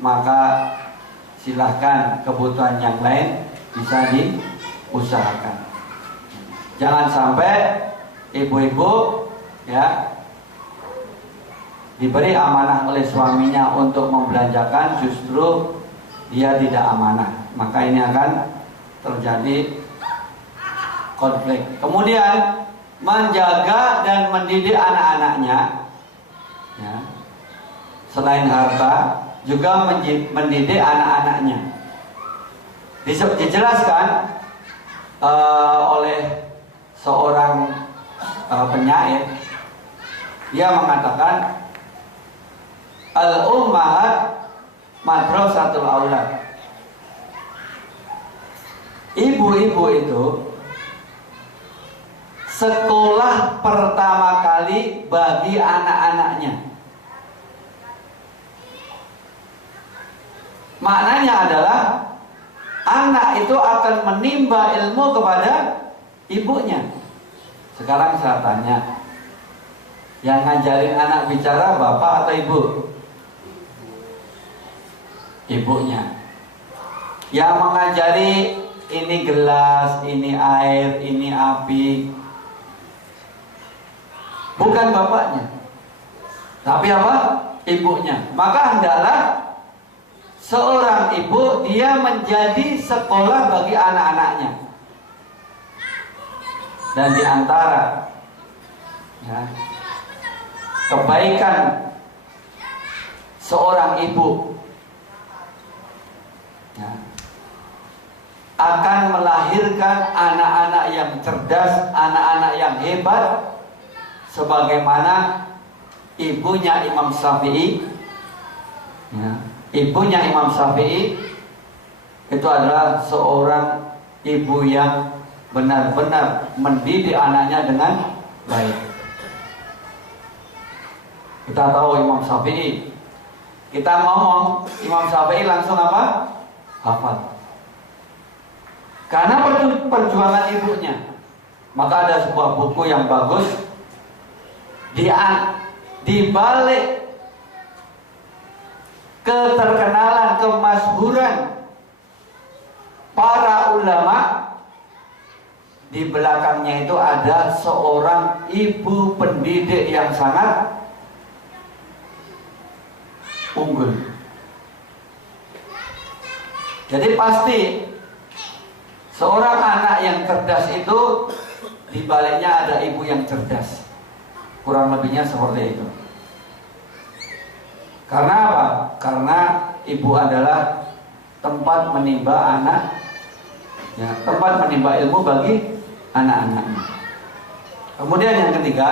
maka silahkan kebutuhan yang lain bisa diusahakan. Jangan sampai ibu-ibu diberi amanah oleh suaminya untuk membelanjakan, justru dia tidak amanah, maka ini akan terjadi konflik. Kemudian menjaga dan mendidik anak-anaknya, selain harta juga mendidik anak-anaknya. Dijelaskan oleh seorang penyair, dia mengatakan al-ummahat madrasatul aulad. Ibu-ibu itu sekolah pertama kali bagi anak-anaknya. Maknanya adalah anak itu akan menimba ilmu kepada ibunya. Sekarang saya tanya, yang ngajarin anak bicara bapak atau ibu? Ibunya. Yang mengajari ini gelas, ini air, ini api, bukan bapaknya, tapi ibunya. Maka hendaklah seorang ibu dia menjadi sekolah bagi anak-anaknya. Dan di antara kebaikan seorang ibu akan melahirkan anak-anak yang cerdas, anak-anak yang hebat, sebagaimana ibunya Imam Syafi'i. Ibunya Imam Syafi'i itu adalah seorang ibu yang benar-benar mendidik anaknya dengan baik. Kita tahu Imam Syafi'i. Kita ngomong Imam Syafi'i langsung apa? Hafal. Karena perjuangan ibunya. Maka ada sebuah buku yang bagus di balik keterkenalan, kemasyhuran para ulama, di belakangnya itu ada seorang ibu pendidik yang sangat unggul. Jadi pasti seorang anak yang cerdas itu di baliknya ada ibu yang cerdas. Kurang lebihnya seperti itu. Karena apa? Karena ibu adalah tempat menimba anak, ya, tempat menimba ilmu bagi anak-anaknya. Kemudian yang ketiga,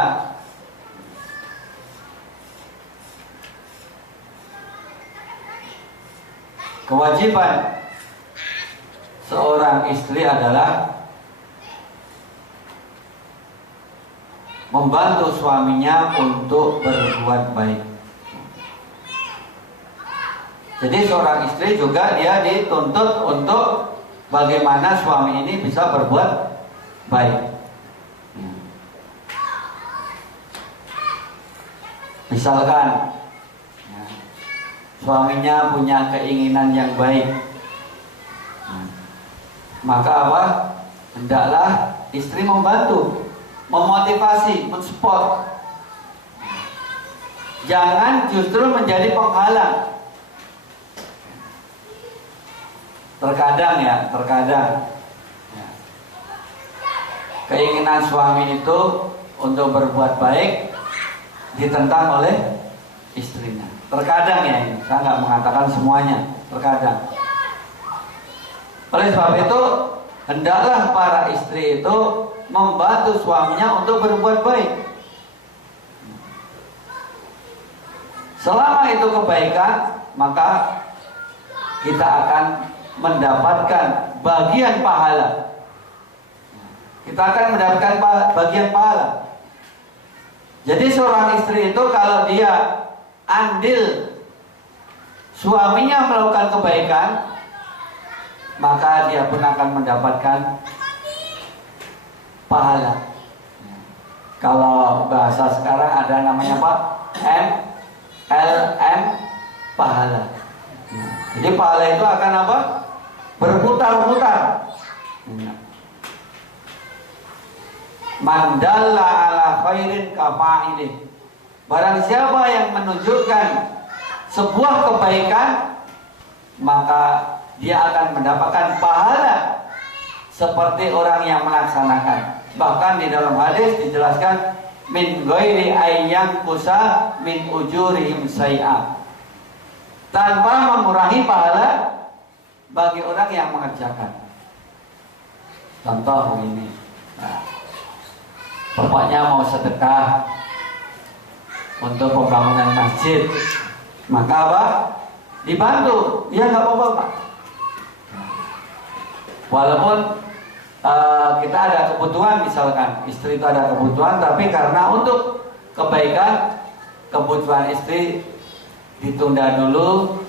kewajiban seorang istri adalah membantu suaminya untuk berbuat baik. Jadi seorang istri juga dia dituntut untuk bagaimana suami ini bisa berbuat baik. Misalkan ya, suaminya punya keinginan yang baik, maka apa? Hendaklah istri membantu, memotivasi, mensupport. Jangan justru menjadi penghalang. Terkadang ya, keinginan suami itu untuk berbuat baik ditentang oleh istrinya. Terkadang ya, ini saya nggak mengatakan semuanya, terkadang. Oleh sebab itu, hendaklah para istri itu membantu suaminya untuk berbuat baik. Selama itu kebaikan, maka kita akan mendapatkan bagian pahala. Kita akan mendapatkan bagian pahala. Jadi seorang istri itu kalau dia andil suaminya melakukan kebaikan, maka dia pun akan mendapatkan pahala. Kalau bahasa sekarang ada namanya apa? MLM, pahala. Jadi pahala itu akan apa? Berputar-putar. Mandalla ala khairin kafa'ilih. Barang siapa yang menunjukkan sebuah kebaikan, maka dia akan mendapatkan pahala seperti orang yang melaksanakan. Bahkan di dalam hadis dijelaskan min ghairi ayyang kusa min ujurihim say'a, tanpa mengurangi pahala bagi orang yang mengerjakan. Contoh ini, bapaknya mau sedekah untuk pembangunan masjid, maka apa? Dibantu, ya nggak apa-apa Pak. Walaupun kita ada kebutuhan, misalkan istri itu ada kebutuhan, tapi karena untuk kebaikan kebutuhan istri ditunda dulu,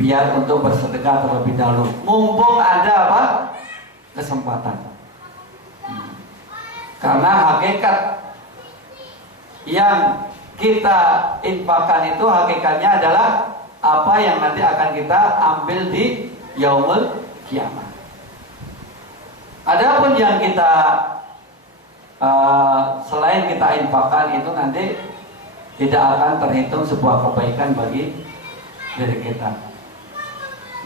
biar untuk bersedekah terlebih dahulu. Mumpung ada apa? Kesempatan. Karena hakikat yang kita infakkan itu hakikatnya adalah apa yang nanti akan kita ambil di yaumul kiamat. Adapun yang kita selain kita infakkan itu nanti tidak akan terhitung sebuah kebaikan bagi diri kita.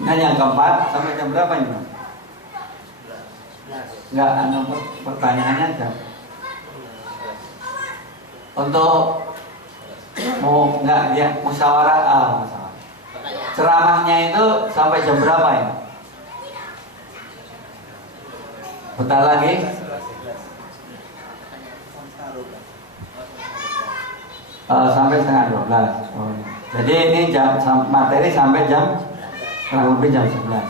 Nah yang keempat, sampai jam berapa ini? Enggak, pertanyaannya jam. Untuk mau enggak ya musyawarah, ceramahnya itu sampai jam berapa ini? Bentar lagi. Sampai setengah 12. Oh, jadi ini materi sampai jam kurang lebih jam 11.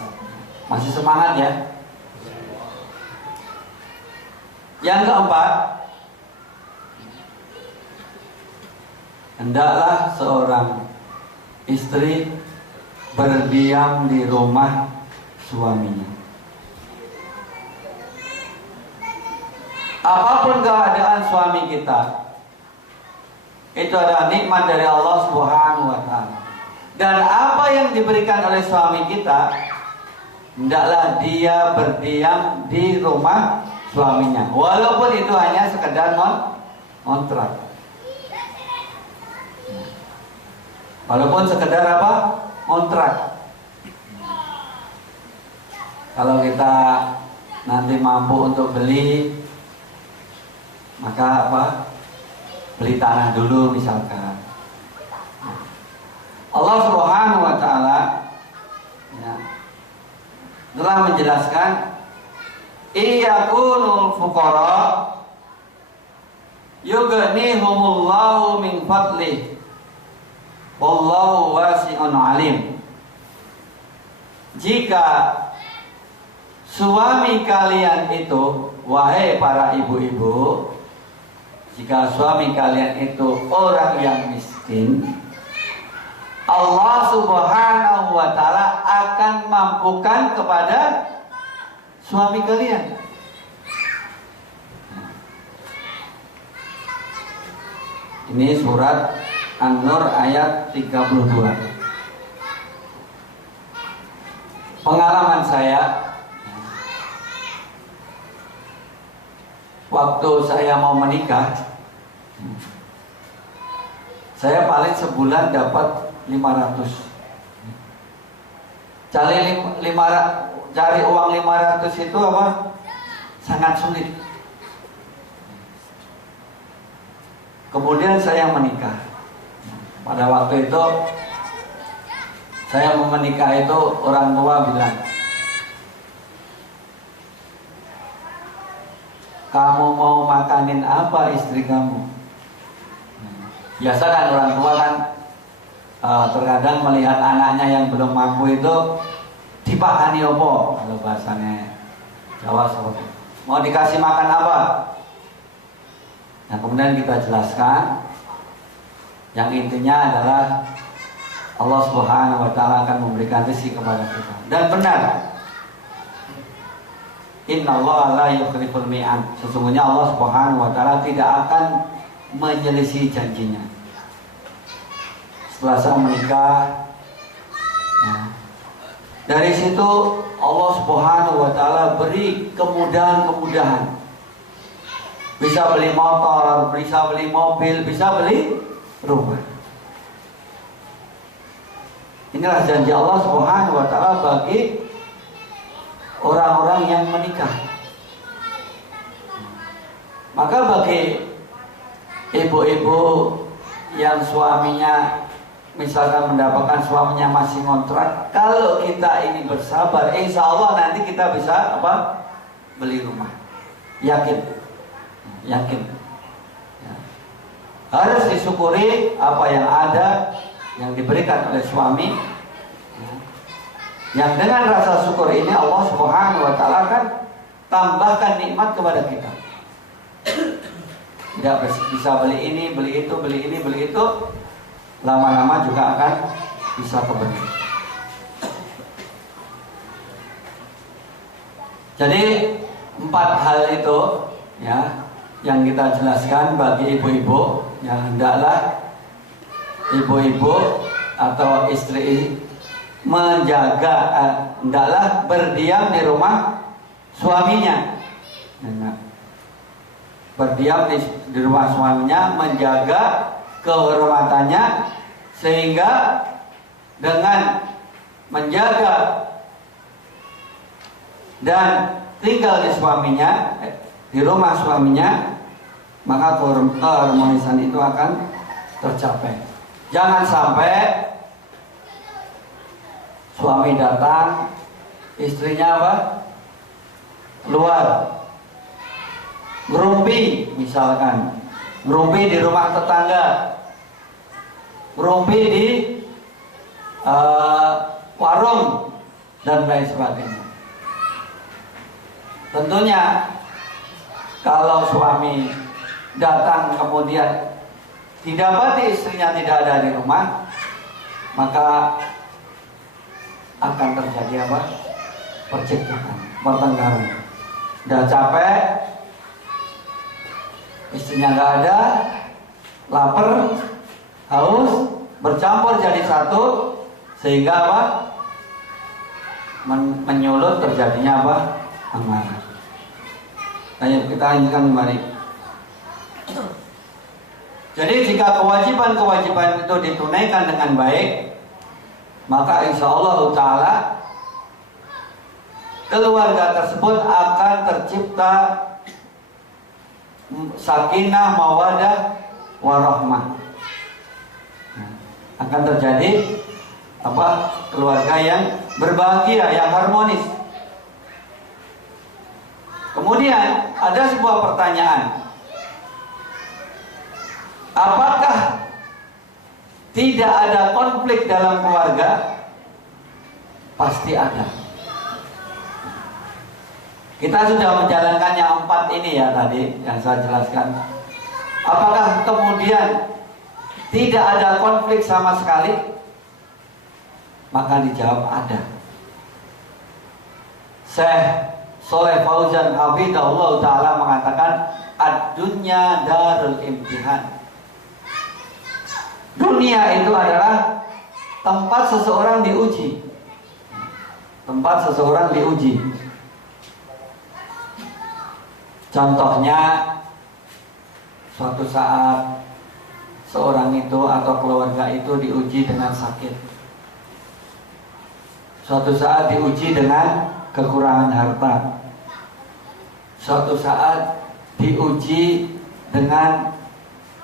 Masih semangat ya? Yang keempat, hendaklah seorang istri berdiam di rumah suaminya. Apapun keadaan suami kita, itu adalah nikmat dari Allah Subhanahu wa Ta'ala. Dan apa yang diberikan oleh suami kita, hendaklah dia berdiam di rumah suaminya, walaupun itu hanya sekedar kontrak. Walaupun sekedar apa? Kontrak. Kalau kita nanti mampu untuk beli, maka apa? Beli tanah dulu misalkan. Allah Subhanahu wa Ta'ala ya, telah menjelaskan, iyakunul fuqara yughnihumullahu min fadlih wallahu wasi'un alim. Jika suami kalian itu, wahai para ibu-ibu, jika suami kalian itu orang yang miskin, Allah Subhanahu wa Ta'ala akan mampukan kepada suami kalian. Ini surat An-Nur ayat 32. Pengalaman saya, waktu saya mau menikah, saya paling sebulan dapat 500. Cari uang 500 itu apa? Sangat sulit. Kemudian saya menikah. Pada waktu itu saya mau menikah itu, orang tua bilang, kamu mau makanin apa istri kamu? Biasa kan orang tua kan terkadang melihat anaknya yang belum mampu itu dipakani opo, kalau bahasanya Jawa seperti itu. Mau dikasih makan apa? Nah, kemudian kita jelaskan, yang intinya adalah Allah Subhanahu wa Ta'ala akan memberikan rezeki kepada kita. Dan benar, innallaha la yukhliful mi'ad. Sesungguhnya Allah Subhanahu wa Ta'ala tidak akan menyelisih janjinya. Setelah saya menikah, ya, dari situ Allah Subhanahu wa Ta'ala beri kemudahan-kemudahan. Bisa beli motor, bisa beli mobil, bisa beli rumah. Inilah janji Allah Subhanahu wa Ta'ala bagi orang-orang yang menikah. Maka bagi ibu-ibu yang suaminya misalkan mendapatkan suaminya masih ngontrak, kalau kita ini bersabar, insya Allah nanti kita bisa apa? Beli rumah. Yakin. Ya. Harus disyukuri apa yang ada, yang diberikan oleh suami, ya. Yang dengan rasa syukur ini Allah Subhanahu wa Ta'ala akan tambahkan nikmat kepada kita. Tidak bisa beli ini, beli itu, beli ini, beli itu, lama-lama juga akan bisa kebeli. Jadi 4 hal itu, ya, yang kita jelaskan bagi ibu-ibu, ya, hendaklah ibu-ibu atau istri menjaga, hendaklah berdiam di rumah suaminya. Berdiam di rumah suaminya, menjaga kehormatannya, sehingga dengan menjaga dan tinggal di suaminya, di rumah suaminya, maka keharmonisan itu akan tercapai. Jangan sampai suami datang, istrinya apa? Keluar, ngerumpi misalkan, ngerumpi di rumah tetangga, ngerumpi di warung dan lain sebagainya. Tentunya kalau suami datang kemudian didapati istrinya tidak ada di rumah, maka akan terjadi apa? Percekcokan, pertengkaran. Udah capek, istrinya nggak ada, lapar, haus, bercampur jadi satu, sehingga apa? Menyulut terjadinya apa? Amarah. Ayo kita lanjutkan kembali. Jadi jika kewajiban-kewajiban itu ditunaikan dengan baik, maka insya Allah Ta'ala keluarga tersebut akan tercipta sakinah, mawadah, warahmah. Akan terjadi apa? Keluarga yang berbahagia, yang harmonis. Kemudian ada sebuah pertanyaan, apakah tidak ada konflik dalam keluarga? Pasti ada. Kita sudah menjalankan yang 4 ini ya tadi yang saya jelaskan. Apakah kemudian tidak ada konflik sama sekali? Maka dijawab ada. Syekh Shalih Fauzan hafizahullah ta'ala mengatakan, ad-dunya darul imtihan. Dunia itu adalah tempat seseorang diuji. Tempat seseorang diuji. Contohnya, suatu saat seorang itu atau keluarga itu diuji dengan sakit. Suatu saat diuji dengan kekurangan harta. Suatu saat diuji dengan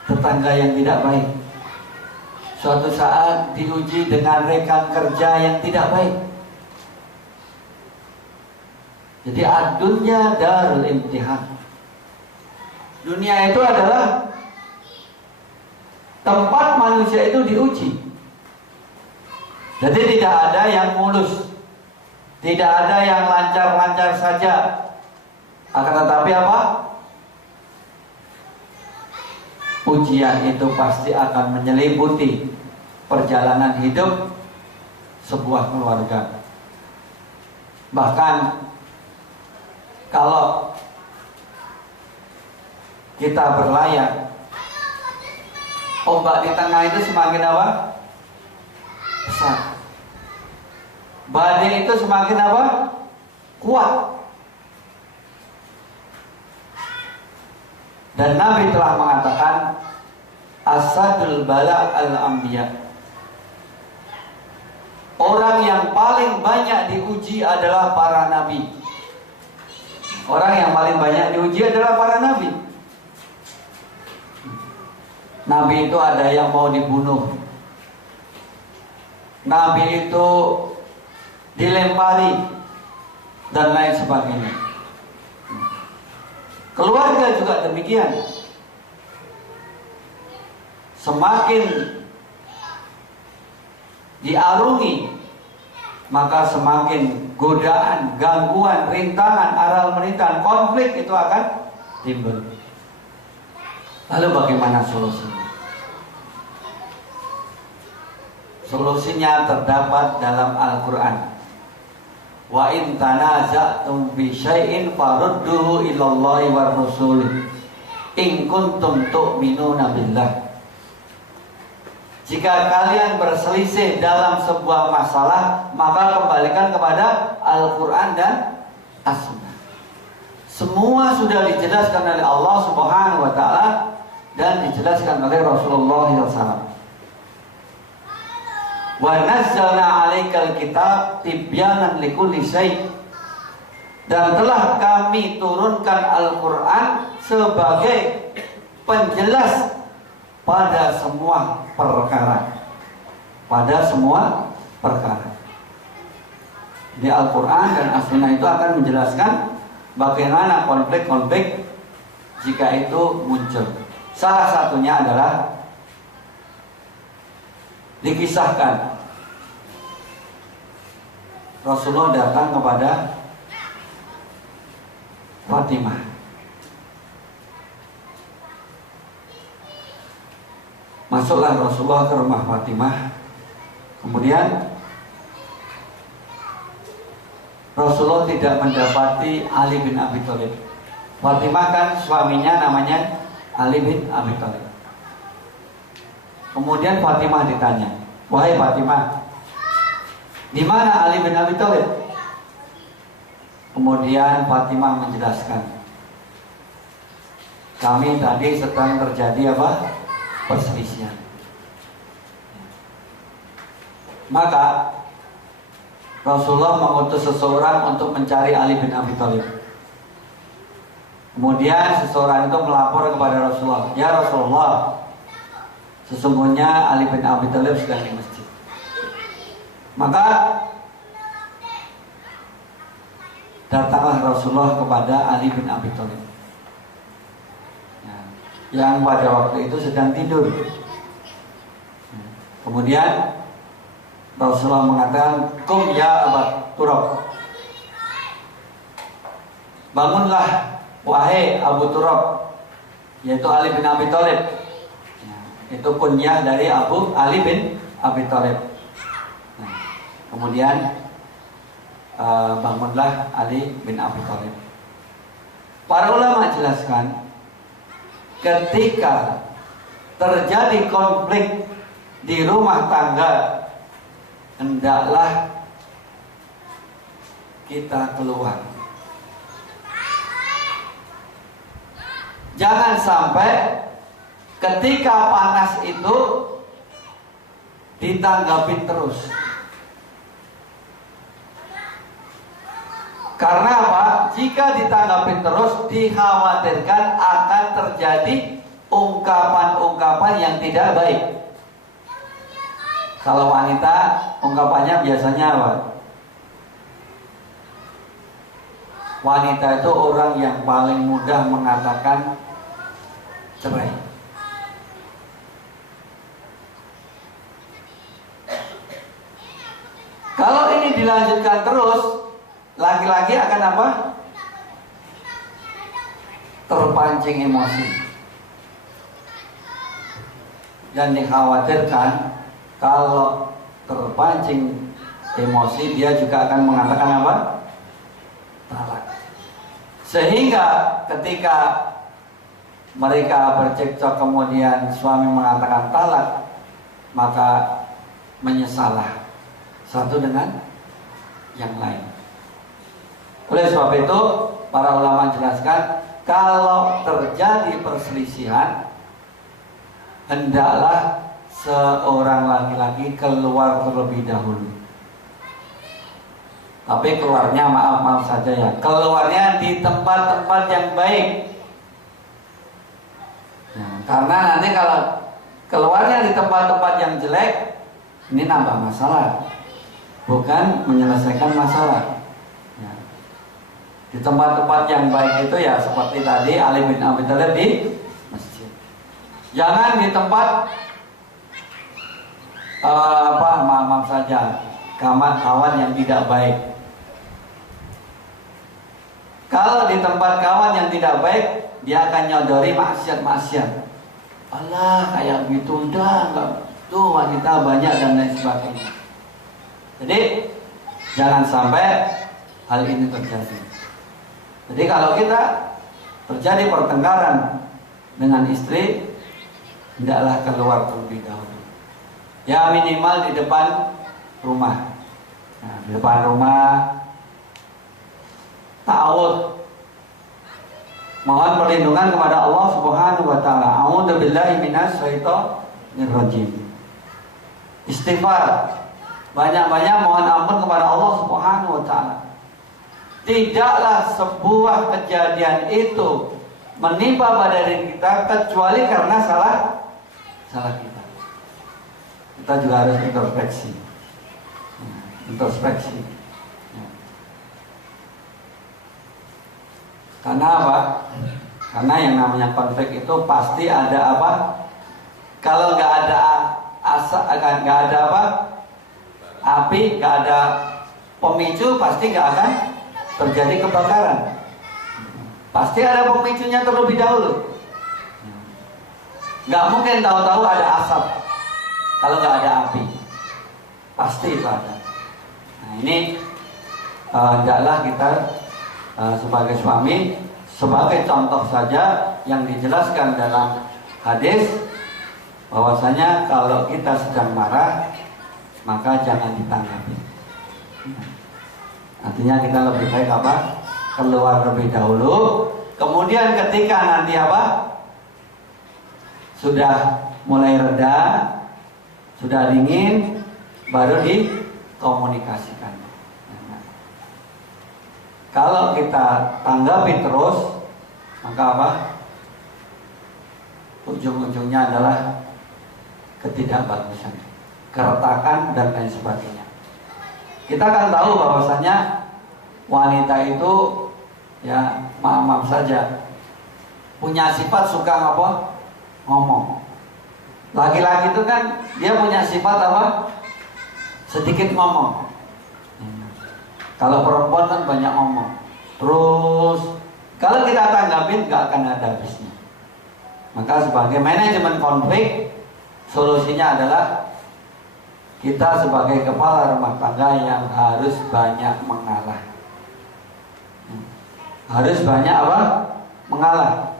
tetangga yang tidak baik. Suatu saat diuji dengan rekan kerja yang tidak baik. Jadi ad-dunya darul imtihan. Dunia itu adalah tempat manusia itu diuji. Jadi tidak ada yang mulus, tidak ada yang lancar-lancar saja. Akan tetapi apa? Ujian itu pasti akan menyelimuti perjalanan hidup sebuah keluarga. Bahkan kalau kita berlayar, ombak di tengah itu semakin apa? Besar. Badai itu semakin apa? Kuat. Dan Nabi telah mengatakan, asadul bala al-anbiya. Orang yang paling banyak diuji adalah para nabi. Orang yang paling banyak diuji adalah para nabi. Nabi itu ada yang mau dibunuh. Nabi itu dilempari dan lain sebagainya. Keluarga juga demikian. Semakin diarungi, maka semakin godaan, gangguan, rintangan, aral melintang, konflik itu akan timbul. Lalu bagaimana solusinya? Solusinya terdapat dalam Al-Quran. Wa in tanaza'tum fi syai'in farudduhu ilallahi war rasul in kuntum tu'minuna billah. Jika kalian berselisih dalam sebuah masalah, maka kembalikan kepada Al-Quran dan As-Sunnah. Semua sudah dijelaskan oleh Allah Subhanahu wa ta'ala dan dijelaskan oleh Rasulullah SAW. Wa nazzalna 'alaikal kitab tibyanan likulli syai'. Dan telah kami turunkan Al-Qur'an sebagai penjelas pada semua perkara. Pada semua perkara. Di Al-Qur'an dan As-Sunnah itu akan menjelaskan bagaimana konflik-konflik jika itu muncul. Salah satunya adalah dikisahkan Rasulullah datang kepada Fatimah. Masuklah Rasulullah ke rumah Fatimah. Kemudian Rasulullah tidak mendapati Ali bin Abi Thalib. Fatimah kan suaminya namanya Ali bin Abi Thalib. Kemudian Fatimah ditanya, "Wahai Fatimah, di mana Ali bin Abi Thalib?" Kemudian Fatimah menjelaskan, "Kami tadi sedang terjadi apa? Perselisihan." Maka Rasulullah mengutus seseorang untuk mencari Ali bin Abi Thalib. Kemudian seseorang itu melapor kepada Rasulullah, "Ya Rasulullah, sesungguhnya Ali bin Abi Thalib sedang di masjid." Maka datanglah Rasulullah kepada Ali bin Abi Thalib, yang pada waktu itu sedang tidur. Kemudian Rasulullah mengatakan, "Kum ya Abu Turab." Bangunlah wahai Abu Turab, yaitu Ali bin Abi Thalib. Itu kunyah dari Ali bin Abi Thalib. Kemudian bangunlah Ali bin Abi Thalib. Para ulama jelaskan, ketika terjadi konflik di rumah tangga, hendaklah kita keluar. Jangan sampai ketika panas itu ditanggapi terus. Karena apa? Jika ditanggapi terus, dikhawatirkan akan terjadi ungkapan-ungkapan yang tidak baik. Kalau wanita, ungkapannya biasanya apa? Wanita itu orang yang paling mudah mengatakan cerai. Kalau ini dilanjutkan terus, laki-laki akan apa? Terpancing emosi. Dan dikhawatirkan kalau terpancing emosi, dia juga akan mengatakan apa? Talak. Sehingga ketika mereka bercekcok kemudian suami mengatakan talak, maka menyesalah satu dengan yang lain. Oleh sebab itu, para ulama jelaskan, kalau terjadi perselisihan, hendaklah seorang laki-laki keluar terlebih dahulu. Tapi keluarnya maaf saja ya, keluarnya di tempat-tempat yang baik. Karena nanti kalau keluarnya di tempat-tempat yang jelek, ini nambah masalah, bukan menyelesaikan masalah. Di tempat-tempat yang baik itu ya seperti tadi Ali bin Abi Thalib di masjid. Jangan di tempat maaf saja, kawan yang tidak baik. Kalau di tempat kawan yang tidak baik, dia akan nyodori maksiat-maksiat. Allah kayak gitu, udah enggak, tuh wanita banyak dan lain sebagainya. Jadi jangan sampai hal ini terjadi. Jadi kalau kita terjadi pertengkaran dengan istri, hendaklah keluar terlebih dahulu. Ya minimal di depan rumah. Nah, di depan rumah ta'awud, mohon perlindungan kepada Allah Subhanahu wa taala. A'udzubillahi minasyaitonir rajim. Istighfar, banyak-banyak mohon ampun kepada Allah Subhanahu wa taala. Tidaklah sebuah kejadian itu menimpa pada diri kita kecuali karena salah kita. Kita juga harus introspeksi. Karena apa? Karena yang namanya konflik itu pasti ada apa? Kalau nggak ada nggak ada apa? Api, nggak ada pemicu, pasti nggak akan terjadi kebakaran. Pasti ada pemicunya terlebih dahulu. Nggak mungkin tahu-tahu ada asap kalau nggak ada api, pasti itu ada. Nah ini hendaklah kita sebagai suami, sebagai contoh saja yang dijelaskan dalam hadis, bahwasanya kalau kita sedang marah maka jangan ditanggapi. Artinya kita lebih baik apa? Keluar lebih dahulu. Kemudian ketika nanti apa? Sudah mulai reda, sudah dingin, baru dikomunikasikan. Kalau kita tanggapi terus, maka apa? Ujung-ujungnya adalah ketidakbagusan, keretakan dan lain sebagainya. Kita kan tahu bahwasanya wanita itu ya maaf saja punya sifat suka apa? Ngomong. Laki-laki itu kan dia punya sifat apa? Sedikit ngomong. Kalau perempuan kan banyak ngomong. Terus kalau kita tanggapin nggak akan ada habisnya. Maka sebagai manajemen konflik, solusinya adalah kita sebagai kepala rumah tangga yang harus banyak mengalah. Harus banyak apa? Mengalah.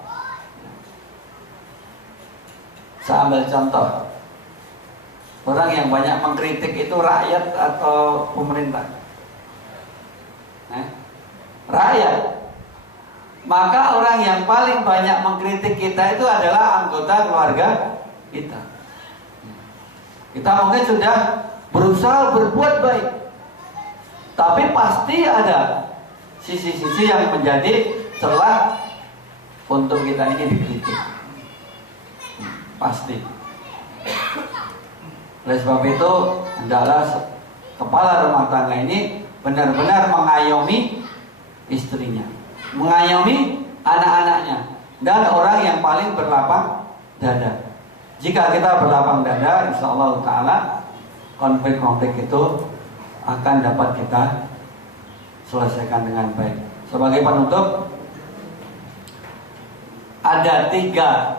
Saya ambil contoh. Orang yang banyak mengkritik itu rakyat atau pemerintah? Rakyat. Maka orang yang paling banyak mengkritik kita itu adalah anggota keluarga kita. Kita mungkin sudah berusaha berbuat baik, tapi pasti ada sisi-sisi yang menjadi celah untuk kita ini dikritik. Pasti. Oleh sebab itu, hendaklah kepala rumah tangga ini benar-benar mengayomi istrinya, mengayomi anak-anaknya, dan orang yang paling berlapang dada. Jika kita berlapang dada, insya Allah Ta'ala konflik-konflik itu akan dapat kita selesaikan dengan baik. Sebagai penutup, ada 3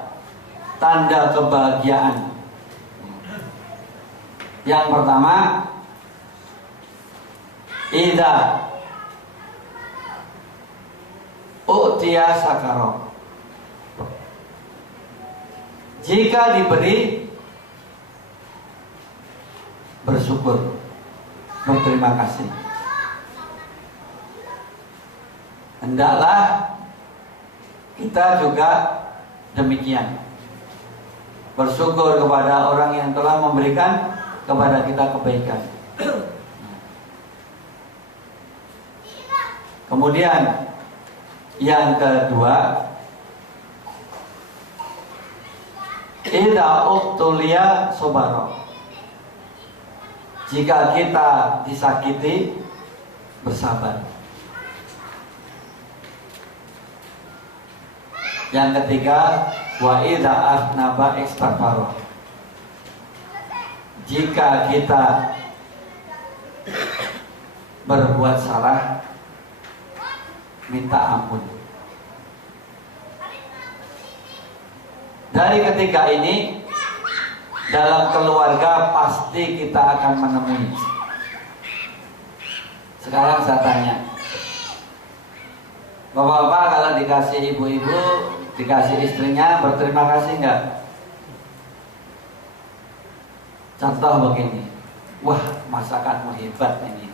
tanda kebahagiaan. Yang pertama, idza u'tiya sakaro, jika diberi bersyukur, berterima kasih. Hendaklah kita juga demikian, bersyukur kepada orang yang telah memberikan kepada kita kebaikan. Kemudian yang kedua, idza ubtuliya sabara, jika kita disakiti bersabar. Yang ketiga, wa idza asnaba istaghfara, jika kita berbuat salah minta ampun. Dari ketiga ini dalam keluarga pasti kita akan menemui. Sekarang saya tanya, bapak-bapak kalau dikasih ibu-ibu, dikasih istrinya berterima kasih enggak? Contoh begini, wah masakanmu hebat ini.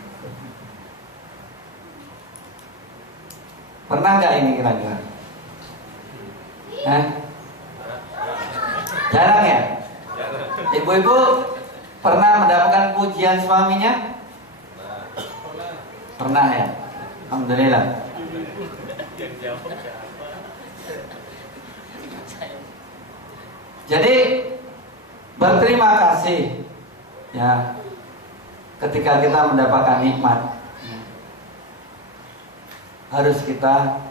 Pernah nggak ini kira-kira? Jarang ya? Ibu-ibu pernah mendapatkan pujian suaminya? Pernah ya? Alhamdulillah. Jadi berterima kasih ya ketika kita mendapatkan nikmat, harus kita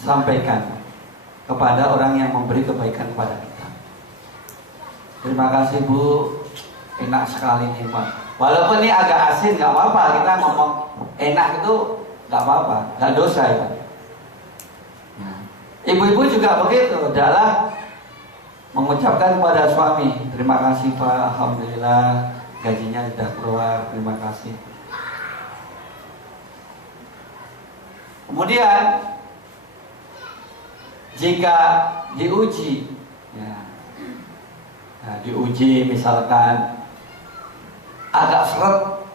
sampaikan kepada orang yang memberi kebaikan kepada kita. Terima kasih Bu, enak sekali nih Pak. Walaupun ini agak asin, nggak apa-apa. Kita ngomong enak itu nggak apa-apa, nggak dosa itu. Ibu-ibu juga begitu, adalah mengucapkan kepada suami, terima kasih Pak, alhamdulillah gajinya sudah keluar, terima kasih. Kemudian jika diuji, ya, nah, diuji misalkan agak seret,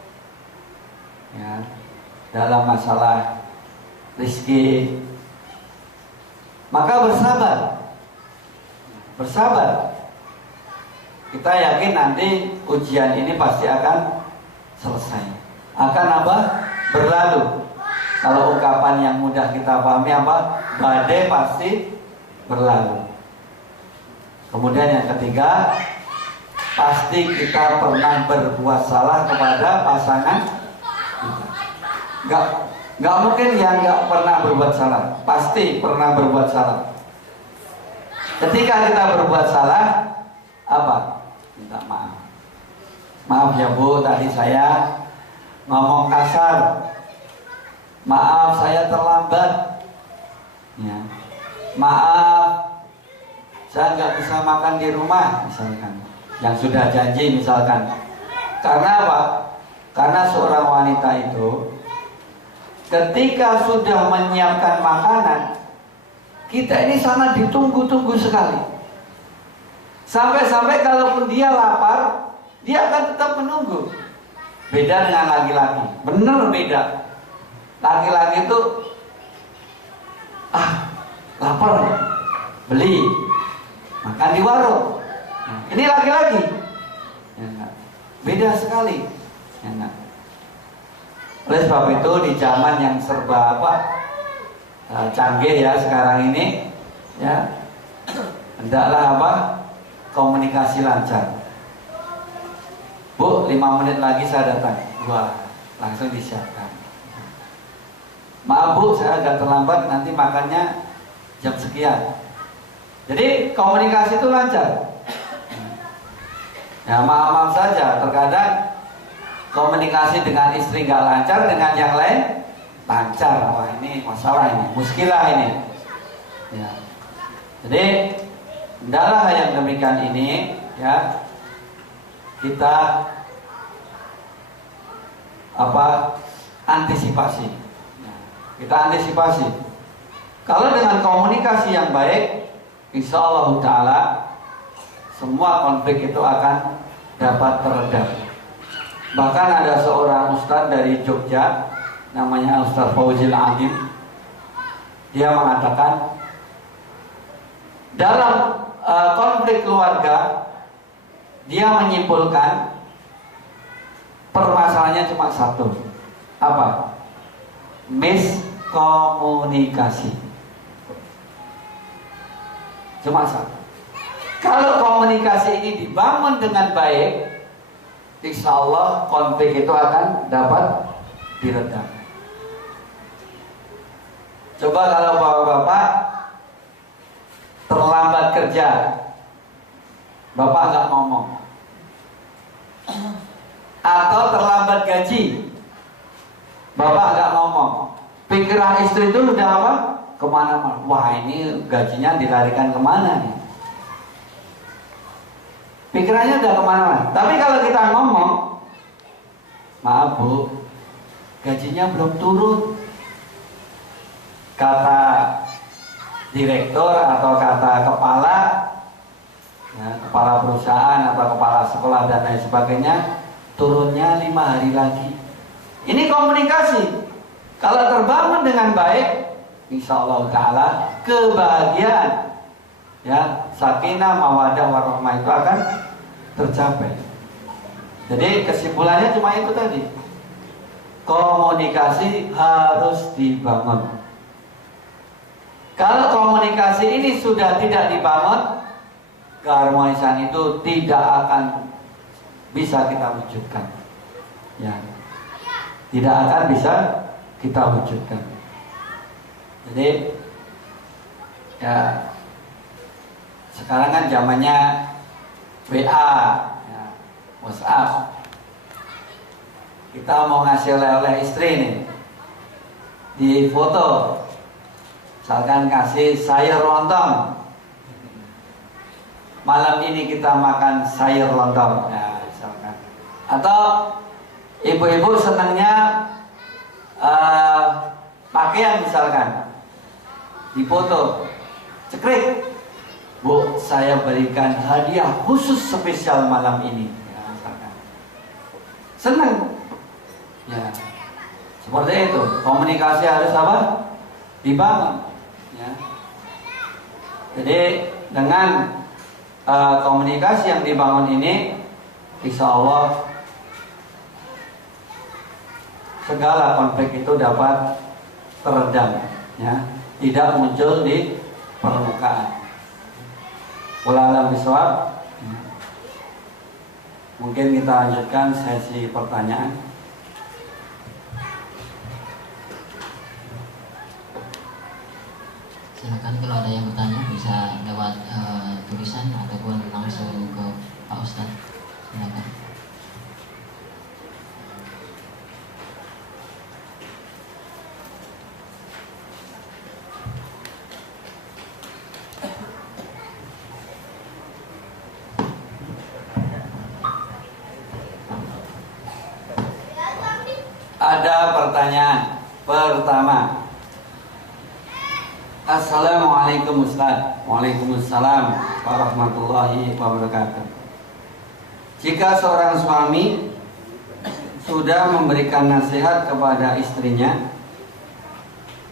ya, dalam masalah rezeki, maka bersabar. Kita yakin nanti ujian ini pasti akan selesai, akan apa? Berlalu. Kalau ungkapan yang mudah kita pahami apa? Badai pasti berlalu. Kemudian yang ketiga, pasti kita pernah berbuat salah kepada pasangan kita. Gak mungkin yang gak pernah berbuat salah, pasti pernah berbuat salah. Ketika kita berbuat salah, apa? Minta maaf. Maaf ya Bu, tadi saya ngomong kasar. Maaf saya terlambat, ya. Maaf saya nggak bisa makan di rumah, misalkan, yang sudah janji misalkan. Karena apa? Karena seorang wanita itu ketika sudah menyiapkan makanan, kita ini sangat ditunggu-tunggu sekali. Sampai-sampai kalaupun dia lapar, dia akan tetap menunggu. Beda dengan laki-laki, benar beda. Laki-laki itu lapar, beli, makan di warung. Nah, ini laki-laki, ya, beda sekali, ya, oleh sebab itu di zaman yang serba canggih ya sekarang ini, ya, hendaklah komunikasi lancar. Bu, 5 menit lagi saya datang. Wah, langsung disiapkan. Maaf Bu, saya agak terlambat, nanti makannya jam sekian. Jadi komunikasi itu lancar. Ya maaf saja, terkadang komunikasi dengan istri nggak lancar, dengan yang lain lancar. Wah ini masalah ini, muskilah ini. Ya. Jadi hendaklah yang demikian ini, ya, kita antisipasi. Kita antisipasi. Kalau dengan komunikasi yang baik, insya Allah Ta'ala semua konflik itu akan dapat teredam. Bahkan ada seorang ustadz dari Jogja, namanya Ustadz Fauzil Adim. Dia mengatakan dalam konflik keluarga, dia menyimpulkan permasalahannya cuma satu. Apa? Miskomunikasi. Cuma satu. Kalau komunikasi ini dibangun dengan baik, insya Allah konflik itu akan dapat diredam. Coba kalau bapak-bapak terlambat kerja, bapak nggak ngomong, atau terlambat gaji, bapak nggak ngomong, pikiran istri itu udah apa? Kemana-mana. Wah ini gajinya dilarikan kemana nih? Pikirannya udah kemana-mana. Tapi kalau kita ngomong, maaf Bu, gajinya belum turun. Kata direktur atau kata kepala, ya, kepala perusahaan atau kepala sekolah dan lain sebagainya, turunnya 5 hari lagi. Ini komunikasi. Kalau terbangun dengan baik, insya Allah Ta'ala kebahagiaan, ya, sakinah, mawadah, warahmah itu akan tercapai. Jadi kesimpulannya cuma itu tadi. Komunikasi harus dibangun. Kalau komunikasi ini sudah tidak dibangun, keharmonisan itu tidak akan bisa kita wujudkan. Ya, tidak akan bisa kita wujudkan. Jadi ya sekarang kan zamannya WA, ya, WhatsApp. Kita mau ngasih oleh-oleh istri nih, di foto, Misalkan kasih sayur lontong. Malam ini kita makan sayur lontong. Ya, misalkan. Atau ibu-ibu senangnya pakaian misalkan. Dipoto. Cekrik. Bu, saya berikan hadiah khusus spesial malam ini. Ya, misalkan. Senang. Ya. Seperti itu. Komunikasi harus apa? Dibangun. Ya. Jadi dengan komunikasi yang dibangun ini, insya Allah segala konflik itu dapat teredam, ya, tidak muncul di permukaan. Wallahu bisawab. Mungkin kita lanjutkan sesi pertanyaan. Silakan kalau ada yang bertanya bisa lewat tulisan ataupun langsung ke Pak Ustadz. Silakan. Ada pertanyaan pertama. Assalamualaikum Ustaz. Waalaikumsalam warahmatullahi wabarakatuh. Jika seorang suami sudah memberikan nasihat kepada istrinya,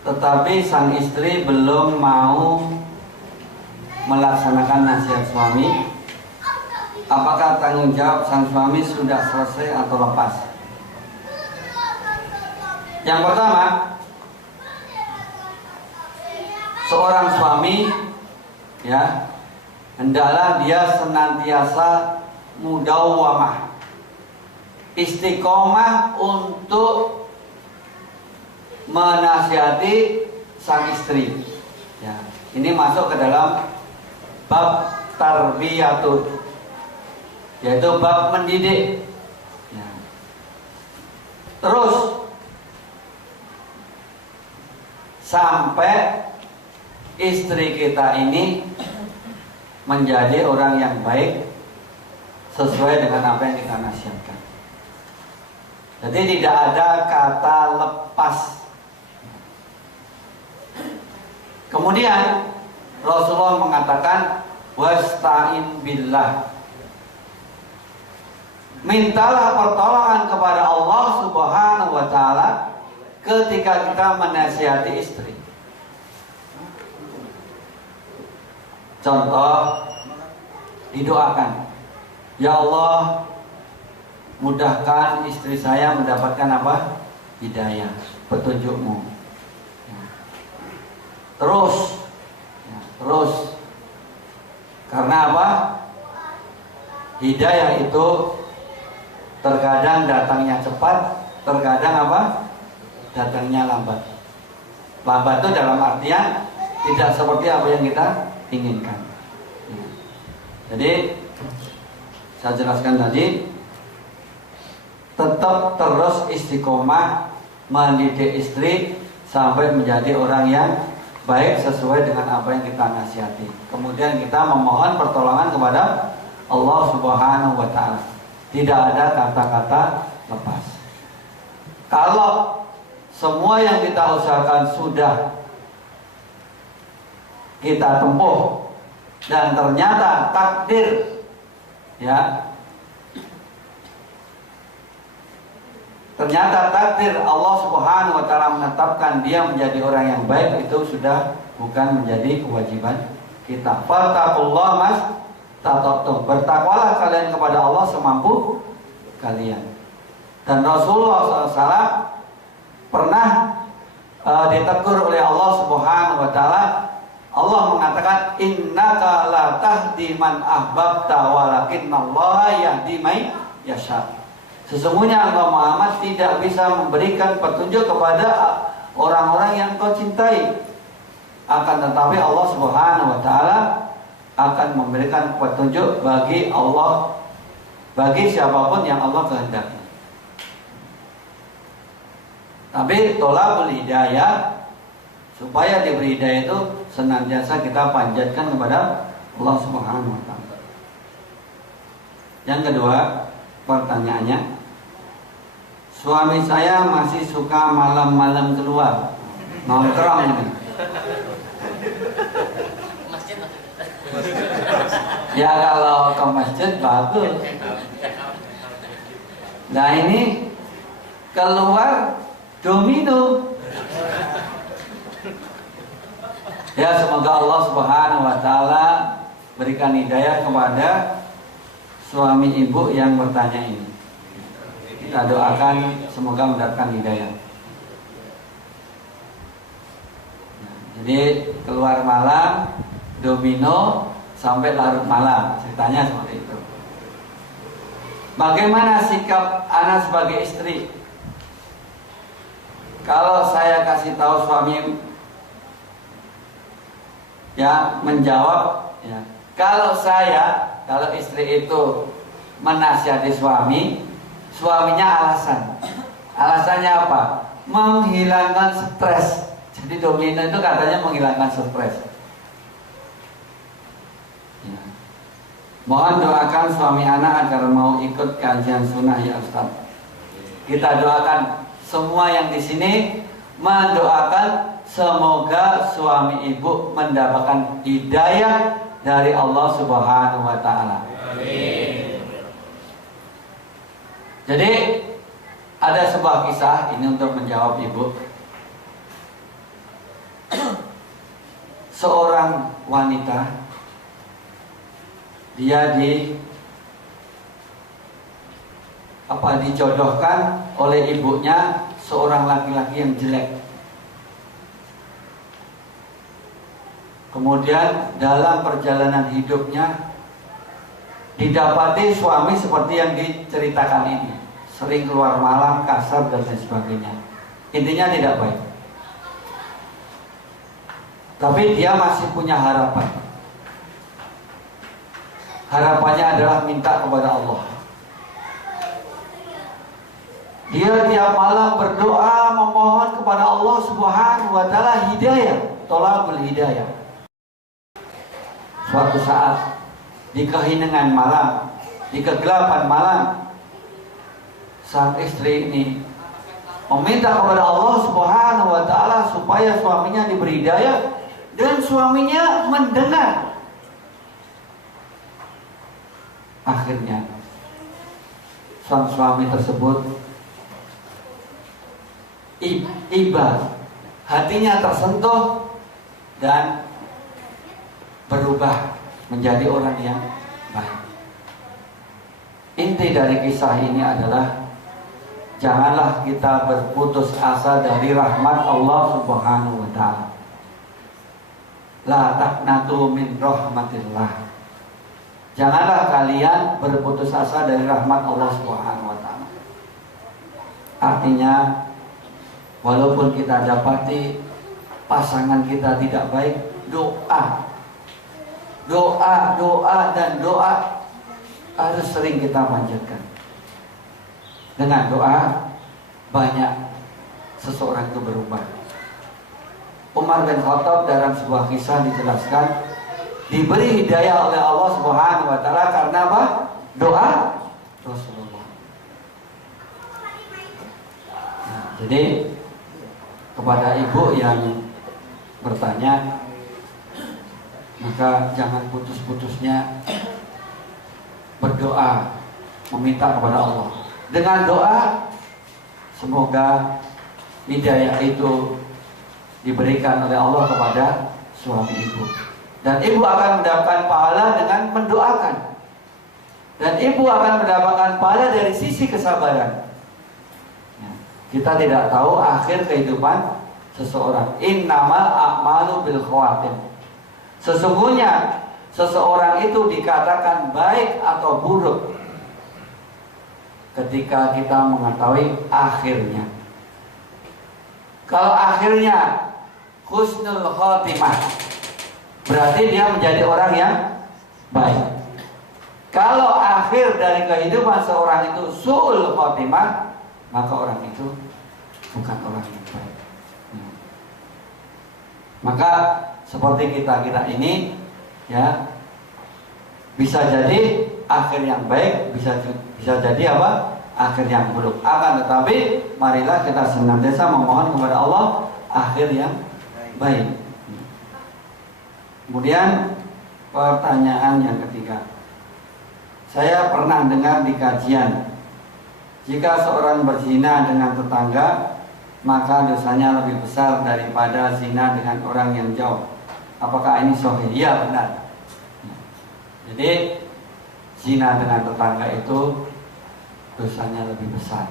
tetapi sang istri belum mau melaksanakan nasihat suami, apakah tanggung jawab sang suami sudah selesai atau lepas? Yang pertama, seorang suami, ya, hendaklah dia senantiasa mudawwamah, istiqomah untuk menasihati sang istri. Ya, ini masuk ke dalam bab tarbiyatun, yaitu bab mendidik. Ya. Terus sampai istri kita ini menjadi orang yang baik sesuai dengan apa yang kita nasihatkan. Jadi tidak ada kata lepas. Kemudian Rasulullah mengatakan wasta'in billah. Mintalah pertolongan kepada Allah Subhanahu wa taala ketika kita menasihati istri. Contoh, didoakan, ya Allah, mudahkan istri saya mendapatkan apa? Hidayah, petunjukmu. Terus, karena apa? Hidayah itu terkadang datangnya cepat, terkadang apa? Datangnya lambat. Lambat itu dalam artian tidak seperti apa yang kita inginkan. Jadi saya jelaskan tadi, tetap terus istiqomah mendidik istri sampai menjadi orang yang baik sesuai dengan apa yang kita nasihati. Kemudian kita memohon pertolongan kepada Allah Subhanahu wa taala. Tidak ada kata-kata lepas. Kalau semua yang kita usahakan sudah kita tempuh dan ternyata takdir, ya, ternyata takdir Allah Subhanahu wa taala menetapkan dia menjadi orang yang baik, itu sudah bukan menjadi kewajiban kita. Fattaqullah mas tataqtum. Bertakwalah kalian kepada Allah semampu kalian. Dan Rasulullah SAW pernah ditegur oleh Allah Subhanahu wa taala. Allah mengatakan innaka la tahdi man ahbabta walakinnallaha yahdi man yasha. Sesungguhnya engkau Muhammad tidak bisa memberikan petunjuk kepada orang-orang yang kau cintai. Akan tetapi Allah Subhanahu wa taala akan memberikan petunjuk bagi siapapun yang Allah kehendaki. Tapi tolabul hidayah Supaya diberi hidayah itu senantiasa kita panjatkan kepada Allah Subhanahu wa taala. Yang kedua, pertanyaannya, suami saya masih suka malam-malam keluar nongkrong ini. Ya kalau ke masjid bagus. Nah ini keluar domino. Ya semoga Allah Subhanahu wa taala berikan hidayah kepada suami ibu yang bertanya ini. Kita doakan semoga mendapatkan hidayah. Jadi keluar malam, domino sampai larut malam, ceritanya seperti itu. Bagaimana sikap anak sebagai istri? Kalau saya kasih tahu suami, ya menjawab, ya. Kalau istri itu menasihati suami, suaminya alasannya apa? Menghilangkan stres. Jadi domino itu katanya menghilangkan stres. Ya. Mohon doakan suami anak agar mau ikut kajian sunnah ya Ustaz. Kita doakan semua yang di sini mendoakan semoga suami ibu mendapatkan hidayah dari Allah Subhanahu wa taala. Amin. Jadi ada sebuah kisah ini untuk menjawab ibu. Seorang wanita, dia dijodohkan oleh ibunya seorang laki-laki yang jelek. Kemudian dalam perjalanan hidupnya didapati suami seperti yang diceritakan ini, sering keluar malam, kasar dan lain sebagainya. Intinya tidak baik. Tapi dia masih punya harapan. Harapannya adalah minta kepada Allah. Dia tiap malam berdoa memohon kepada Allah Subhanahu wa taala hidayah, thalabul hidayah. Suatu saat di keheningan malam, di kegelapan malam, sang istri ini meminta kepada Allah Subhanahu wa taala supaya suaminya diberi hidayah, dan suaminya mendengar. Akhirnya sang suami tersebut iba, hatinya tersentuh dan berubah menjadi orang yang baik. Inti dari kisah ini adalah janganlah kita berputus asa dari rahmat Allah Subhanahu wa taala. La taqnatu min rahmatillah. Janganlah kalian berputus asa dari rahmat Allah Subhanahu wa taala. Artinya walaupun kita dapati pasangan kita tidak baik, doa harus sering kita panjatkan. Dengan doa banyak seseorang itu berubah. Umar bin Khattab dalam sebuah kisah dijelaskan diberi hidayah oleh Allah Subhanahu wa taala karena apa? Doa Rasulullah. Nah, jadi kepada ibu yang bertanya, maka jangan putus-putusnya berdoa, meminta kepada Allah. Dengan doa semoga hidayah itu diberikan oleh Allah kepada suami ibu. Dan ibu akan mendapatkan pahala dengan mendoakan. Dan ibu akan mendapatkan pahala dari sisi kesabaran. Kita tidak tahu akhir kehidupan seseorang. Innamal a'malu bil khawatim. Sesungguhnya seseorang itu dikatakan baik atau buruk ketika kita mengetahui akhirnya. Kalau akhirnya husnul khotimah, berarti dia menjadi orang yang baik. Kalau akhir dari kehidupan seorang itu su'ul khotimah, maka orang itu bukan orang yang baik. Maka seperti kita ini ya, bisa jadi akhir yang baik, bisa jadi apa? Akhir yang buruk. Akan tetapi marilah kita senantiasa memohon kepada Allah akhir yang baik. Kemudian pertanyaan yang ketiga, saya pernah dengar di kajian, jika seorang berzina dengan tetangga maka dosanya lebih besar daripada zina dengan orang yang jauh. Apakah ini sahih? Iya, benar. Jadi zina dengan tetangga itu dosanya lebih besar.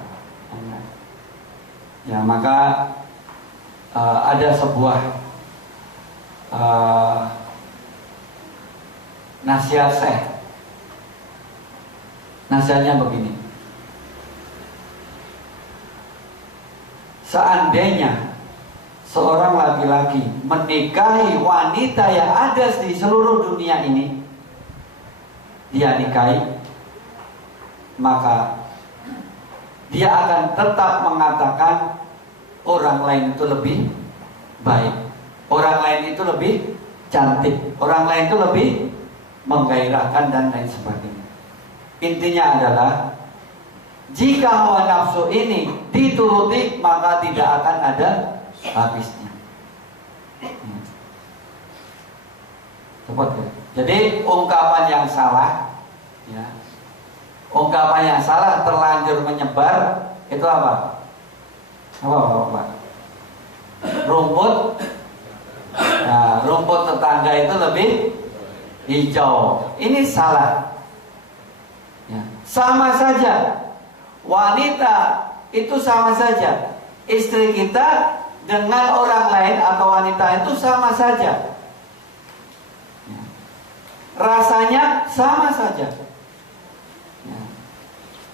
Ya, maka ada sebuah nasihat saya. Nasihatnya begini: seandainya seorang laki-laki menikahi wanita yang ada di seluruh dunia ini, dia nikahi, maka dia akan tetap mengatakan orang lain itu lebih baik, orang lain itu lebih cantik, orang lain itu lebih menggairahkan dan lain sebagainya. Intinya adalah jika hawa nafsu ini dituruti maka tidak akan ada habisnya. Seperti itu. Jadi ungkapan yang salah, ya, ungkapan yang salah terlanjur menyebar itu apa? Apa? Rumput, nah, rumput tetangga itu lebih hijau. Ini salah. Ya, sama saja. Wanita itu sama saja. Istri kita dengan orang lain atau wanita itu sama saja. Rasanya sama saja. Ya,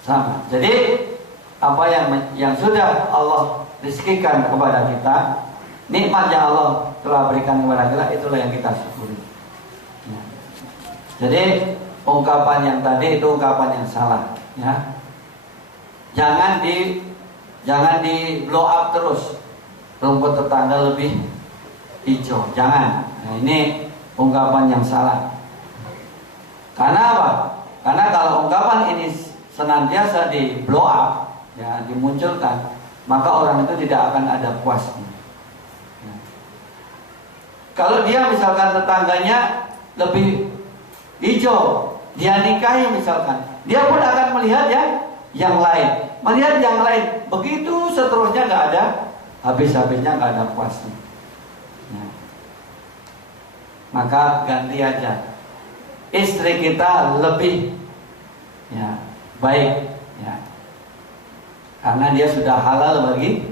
sama. Jadi apa yang sudah Allah rezekikan kepada kita, nikmat yang Allah telah berikan kepada kita, itulah yang kita syukuri. Ya. Jadi ungkapan yang tadi itu ungkapan yang salah. Ya. Jangan di blow up terus. Rumput tetangga lebih hijau. Jangan. Nah, ini ungkapan yang salah. Karena apa? Karena kalau ungkapan ini senantiasa di blow up, ya, dimunculkan, maka orang itu tidak akan ada puasnya. Ya. Kalau dia misalkan tetangganya lebih hijau, dia nikahi misalkan, dia pun akan melihat yang lain, melihat yang lain, begitu seterusnya, nggak ada habis-habisnya, nggak ada puasnya. Ya. Maka ganti aja. Istri kita lebih, ya, baik, ya, karena dia sudah halal bagi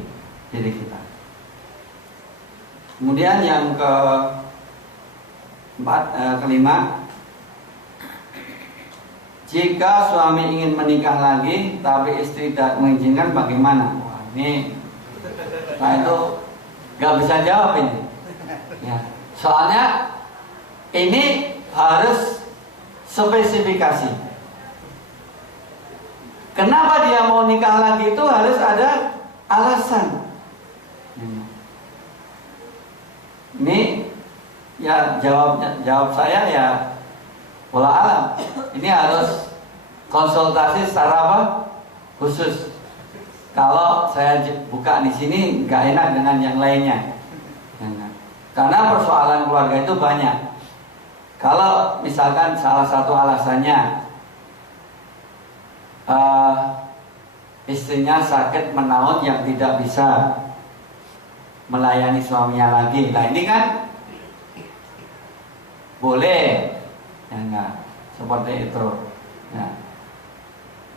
diri kita. Kemudian yang kelima, jika suami ingin menikah lagi tapi istri tidak mengizinkan, bagaimana? Wah, ini saya itu nggak bisa jawab ini. Ya, soalnya ini harus spesifikasi. Kenapa dia mau nikah lagi itu harus ada alasan. Ini ya jawab saya ya wallah alam. Ini harus konsultasi secara apa? Khusus. Kalau saya buka di sini nggak enak dengan yang lainnya. Karena persoalan keluarga itu banyak. Kalau misalkan salah satu alasannya istrinya sakit menaun yang tidak bisa melayani suaminya lagi, nah ini kan boleh, ya enggak, seperti itu. Ya.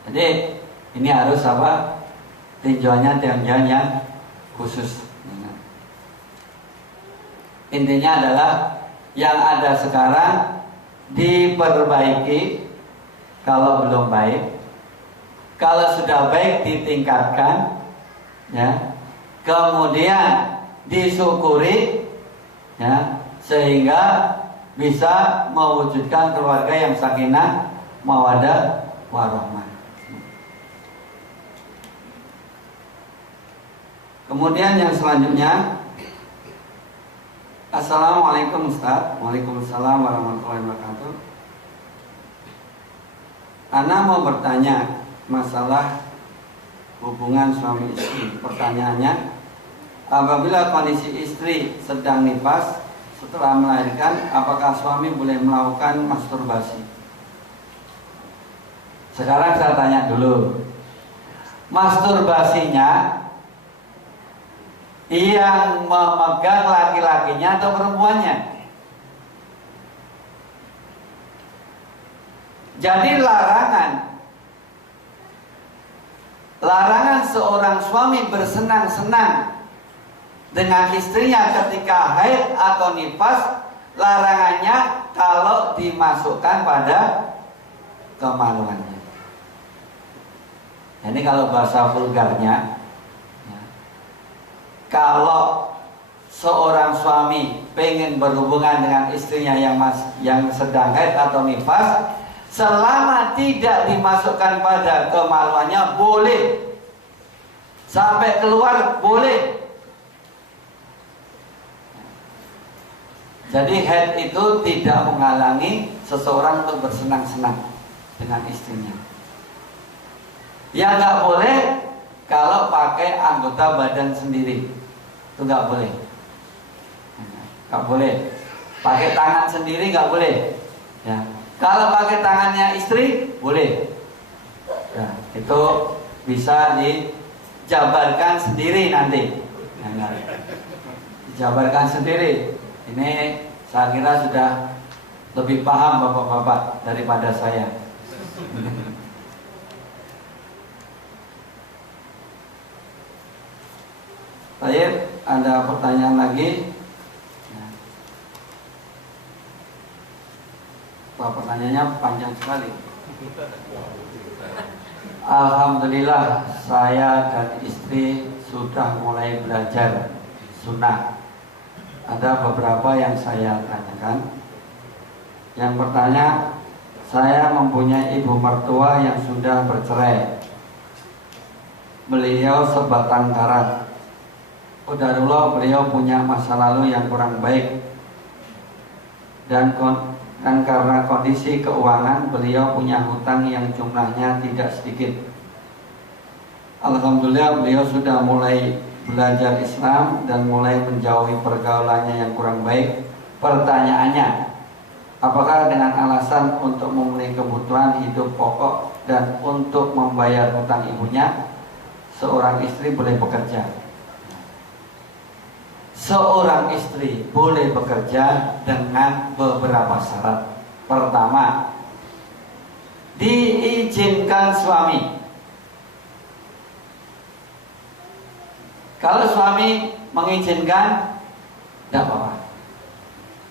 Jadi ini harus apa? Tinjauannya yang khusus. Ya. Intinya adalah yang ada sekarang diperbaiki kalau belum baik, kalau sudah baik ditingkatkan, ya, kemudian disyukuri, ya, sehingga bisa mewujudkan keluarga yang sakinah, mawaddah, warahmah. Kemudian yang selanjutnya, Assalamualaikum Ustaz. Waalaikumsalam warahmatullahi wabarakatuh. Ana mau bertanya masalah hubungan suami istri. Pertanyaannya, apabila kondisi istri sedang nifas setelah melahirkan, apakah suami boleh melakukan masturbasi? Sekarang saya tanya dulu, masturbasinya yang memegang laki-lakinya atau perempuannya? Jadi larangan seorang suami bersenang-senang dengan istrinya ketika haid atau nifas, larangannya kalau dimasukkan pada kemaluannya. Ini kalau bahasa vulgarnya, ya, kalau seorang suami pengen berhubungan dengan istrinya yang sedang haid atau nifas, selama tidak dimasukkan pada kemaluannya boleh, sampai keluar boleh. Jadi haid itu tidak menghalangi seseorang untuk bersenang-senang dengan istrinya. Yang nggak boleh kalau pakai anggota badan sendiri, itu nggak boleh. Nggak boleh. Pakai tangan sendiri nggak boleh. Ya. Kalau pakai tangannya istri boleh. Ya, itu bisa dijabarkan sendiri nanti. Ya, dijabarkan sendiri. Ini saya kira sudah lebih paham bapak-bapak daripada saya. Baik, ada pertanyaan lagi? Wah, pertanyaannya panjang sekali. Alhamdulillah, saya dan istri sudah mulai belajar sunnah. Ada beberapa yang saya tanyakan. Yang pertama, saya mempunyai ibu mertua yang sudah bercerai. Beliau sebatang kara. Qadarullah, beliau punya masa lalu yang kurang baik. Dan karena kondisi keuangan, beliau punya hutang yang jumlahnya tidak sedikit. Alhamdulillah, beliau sudah mulai belajar Islam dan mulai menjauhi pergaulannya yang kurang baik. Pertanyaannya, apakah dengan alasan untuk memenuhi kebutuhan hidup pokok dan untuk membayar hutang ibunya, seorang istri boleh bekerja? Seorang istri boleh bekerja dengan beberapa syarat. Pertama, diizinkan suami. Kalau suami mengizinkan, tidak apa-apa.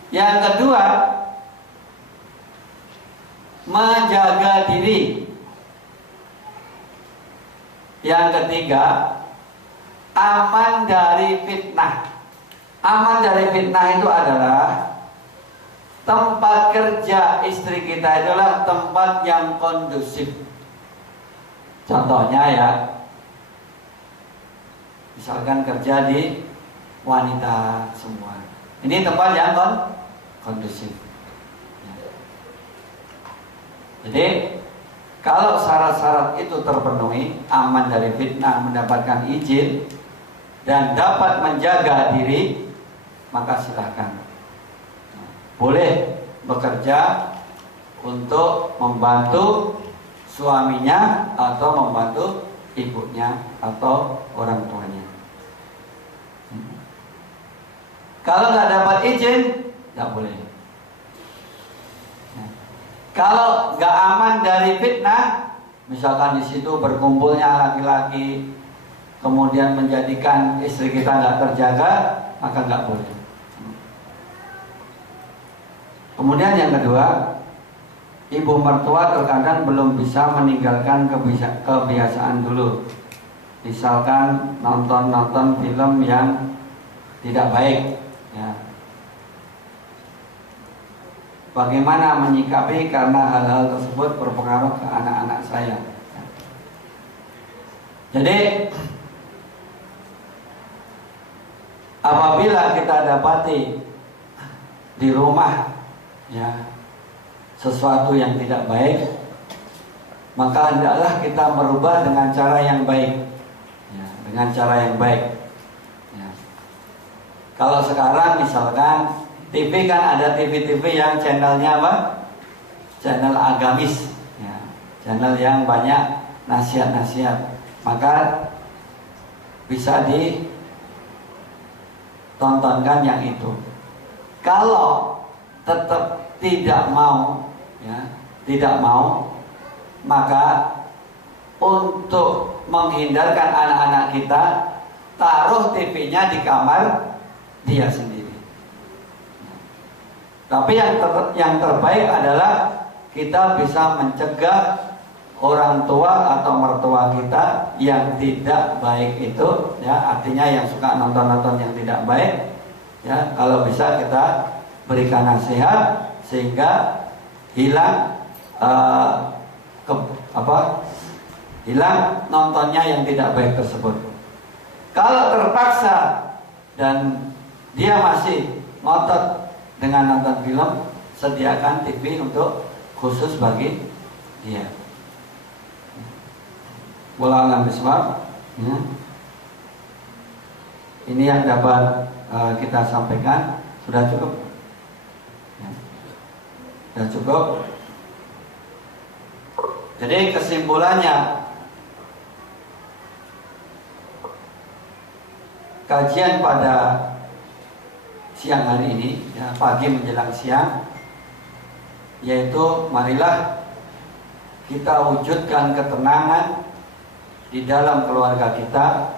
Yang kedua, menjaga diri. Yang ketiga, aman dari fitnah. Aman dari fitnah itu adalah tempat kerja istri kita adalah tempat yang kondusif. Contohnya ya, misalkan kerja di wanita semua. Ini tempat yang kondusif. Jadi kalau syarat-syarat itu terpenuhi, aman dari fitnah, mendapatkan izin, dan dapat menjaga diri, maka silakan. Boleh bekerja untuk membantu suaminya atau membantu ibunya atau orang tuanya. Kalau nggak dapat izin, nggak boleh. Kalau nggak aman dari fitnah, misalkan di situ berkumpulnya laki-laki, kemudian menjadikan istri kita nggak terjaga, maka nggak boleh. Kemudian yang kedua, ibu mertua terkadang belum bisa meninggalkan kebiasaan dulu. Misalkan nonton film yang tidak baik, ya. Bagaimana menyikapi karena hal-hal tersebut berpengaruh ke anak-anak saya. Jadi apabila kita dapati di rumah ya sesuatu yang tidak baik, maka hendaklah kita merubah dengan cara yang baik ya, dengan cara yang baik ya. Kalau sekarang misalkan TV kan ada TV-TV yang channelnya apa? Channel agamis ya, channel yang banyak nasihat-nasihat, maka bisa ditontonkan yang itu. Kalau tetap tidak mau ya, tidak mau, maka untuk menghindarkan anak-anak kita, taruh TV-nya di kamar dia sendiri. Tapi yang terbaik adalah kita bisa mencegah orang tua atau mertua kita yang tidak baik itu ya, artinya yang suka nonton-nonton yang tidak baik ya, kalau bisa kita berikan nasihat sehingga hilang hilang nontonnya yang tidak baik tersebut. Kalau terpaksa dan dia masih ngotot dengan nonton film, sediakan TV untuk khusus bagi dia. Wallahu a'lam bishawab. Ini yang dapat kita sampaikan. Sudah cukup? Ya. Sudah cukup. Jadi kesimpulannya, kajian pada siang hari ini ya, pagi menjelang siang, yaitu marilah kita wujudkan ketenangan di dalam keluarga kita,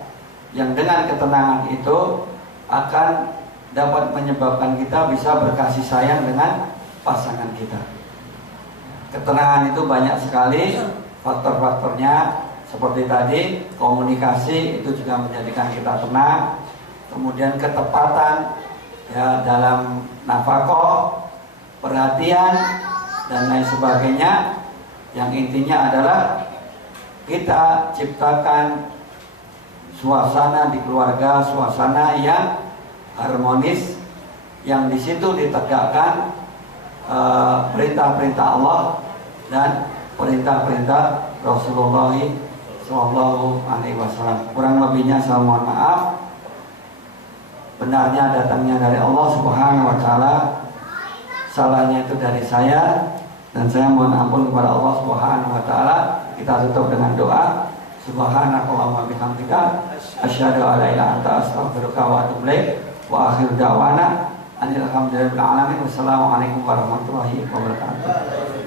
yang dengan ketenangan itu akan dapat menyebabkan kita bisa berkasih sayang dengan pasangan kita. Ketenangan itu banyak sekali faktor-faktornya, seperti tadi komunikasi itu juga menjadikan kita tenang, kemudian ketepatan ya dalam nafkah, perhatian dan lain sebagainya. Yang intinya adalah kita ciptakan suasana di keluarga, suasana yang harmonis, yang di situ ditegakkan perintah-perintah Allah dan perintah-perintah Rasulullah Shallallahu Alaihi Wasallam. Kurang lebihnya saya mohon maaf. Benarnya datangnya dari Allah Subhanahu Wa Taala, salahnya itu dari saya, dan saya mohon ampun kepada Allah Subhanahu Wa Taala. Kita tutup dengan doa. Subhanakallahumma bihamdika asyhadu an la ilaha illa anta astaghfiruka wa atubu ilaik. Wa akhir da'wana alhamdulillahi rabbil alamin. Wassalamualaikum warahmatullahi wabarakatuh.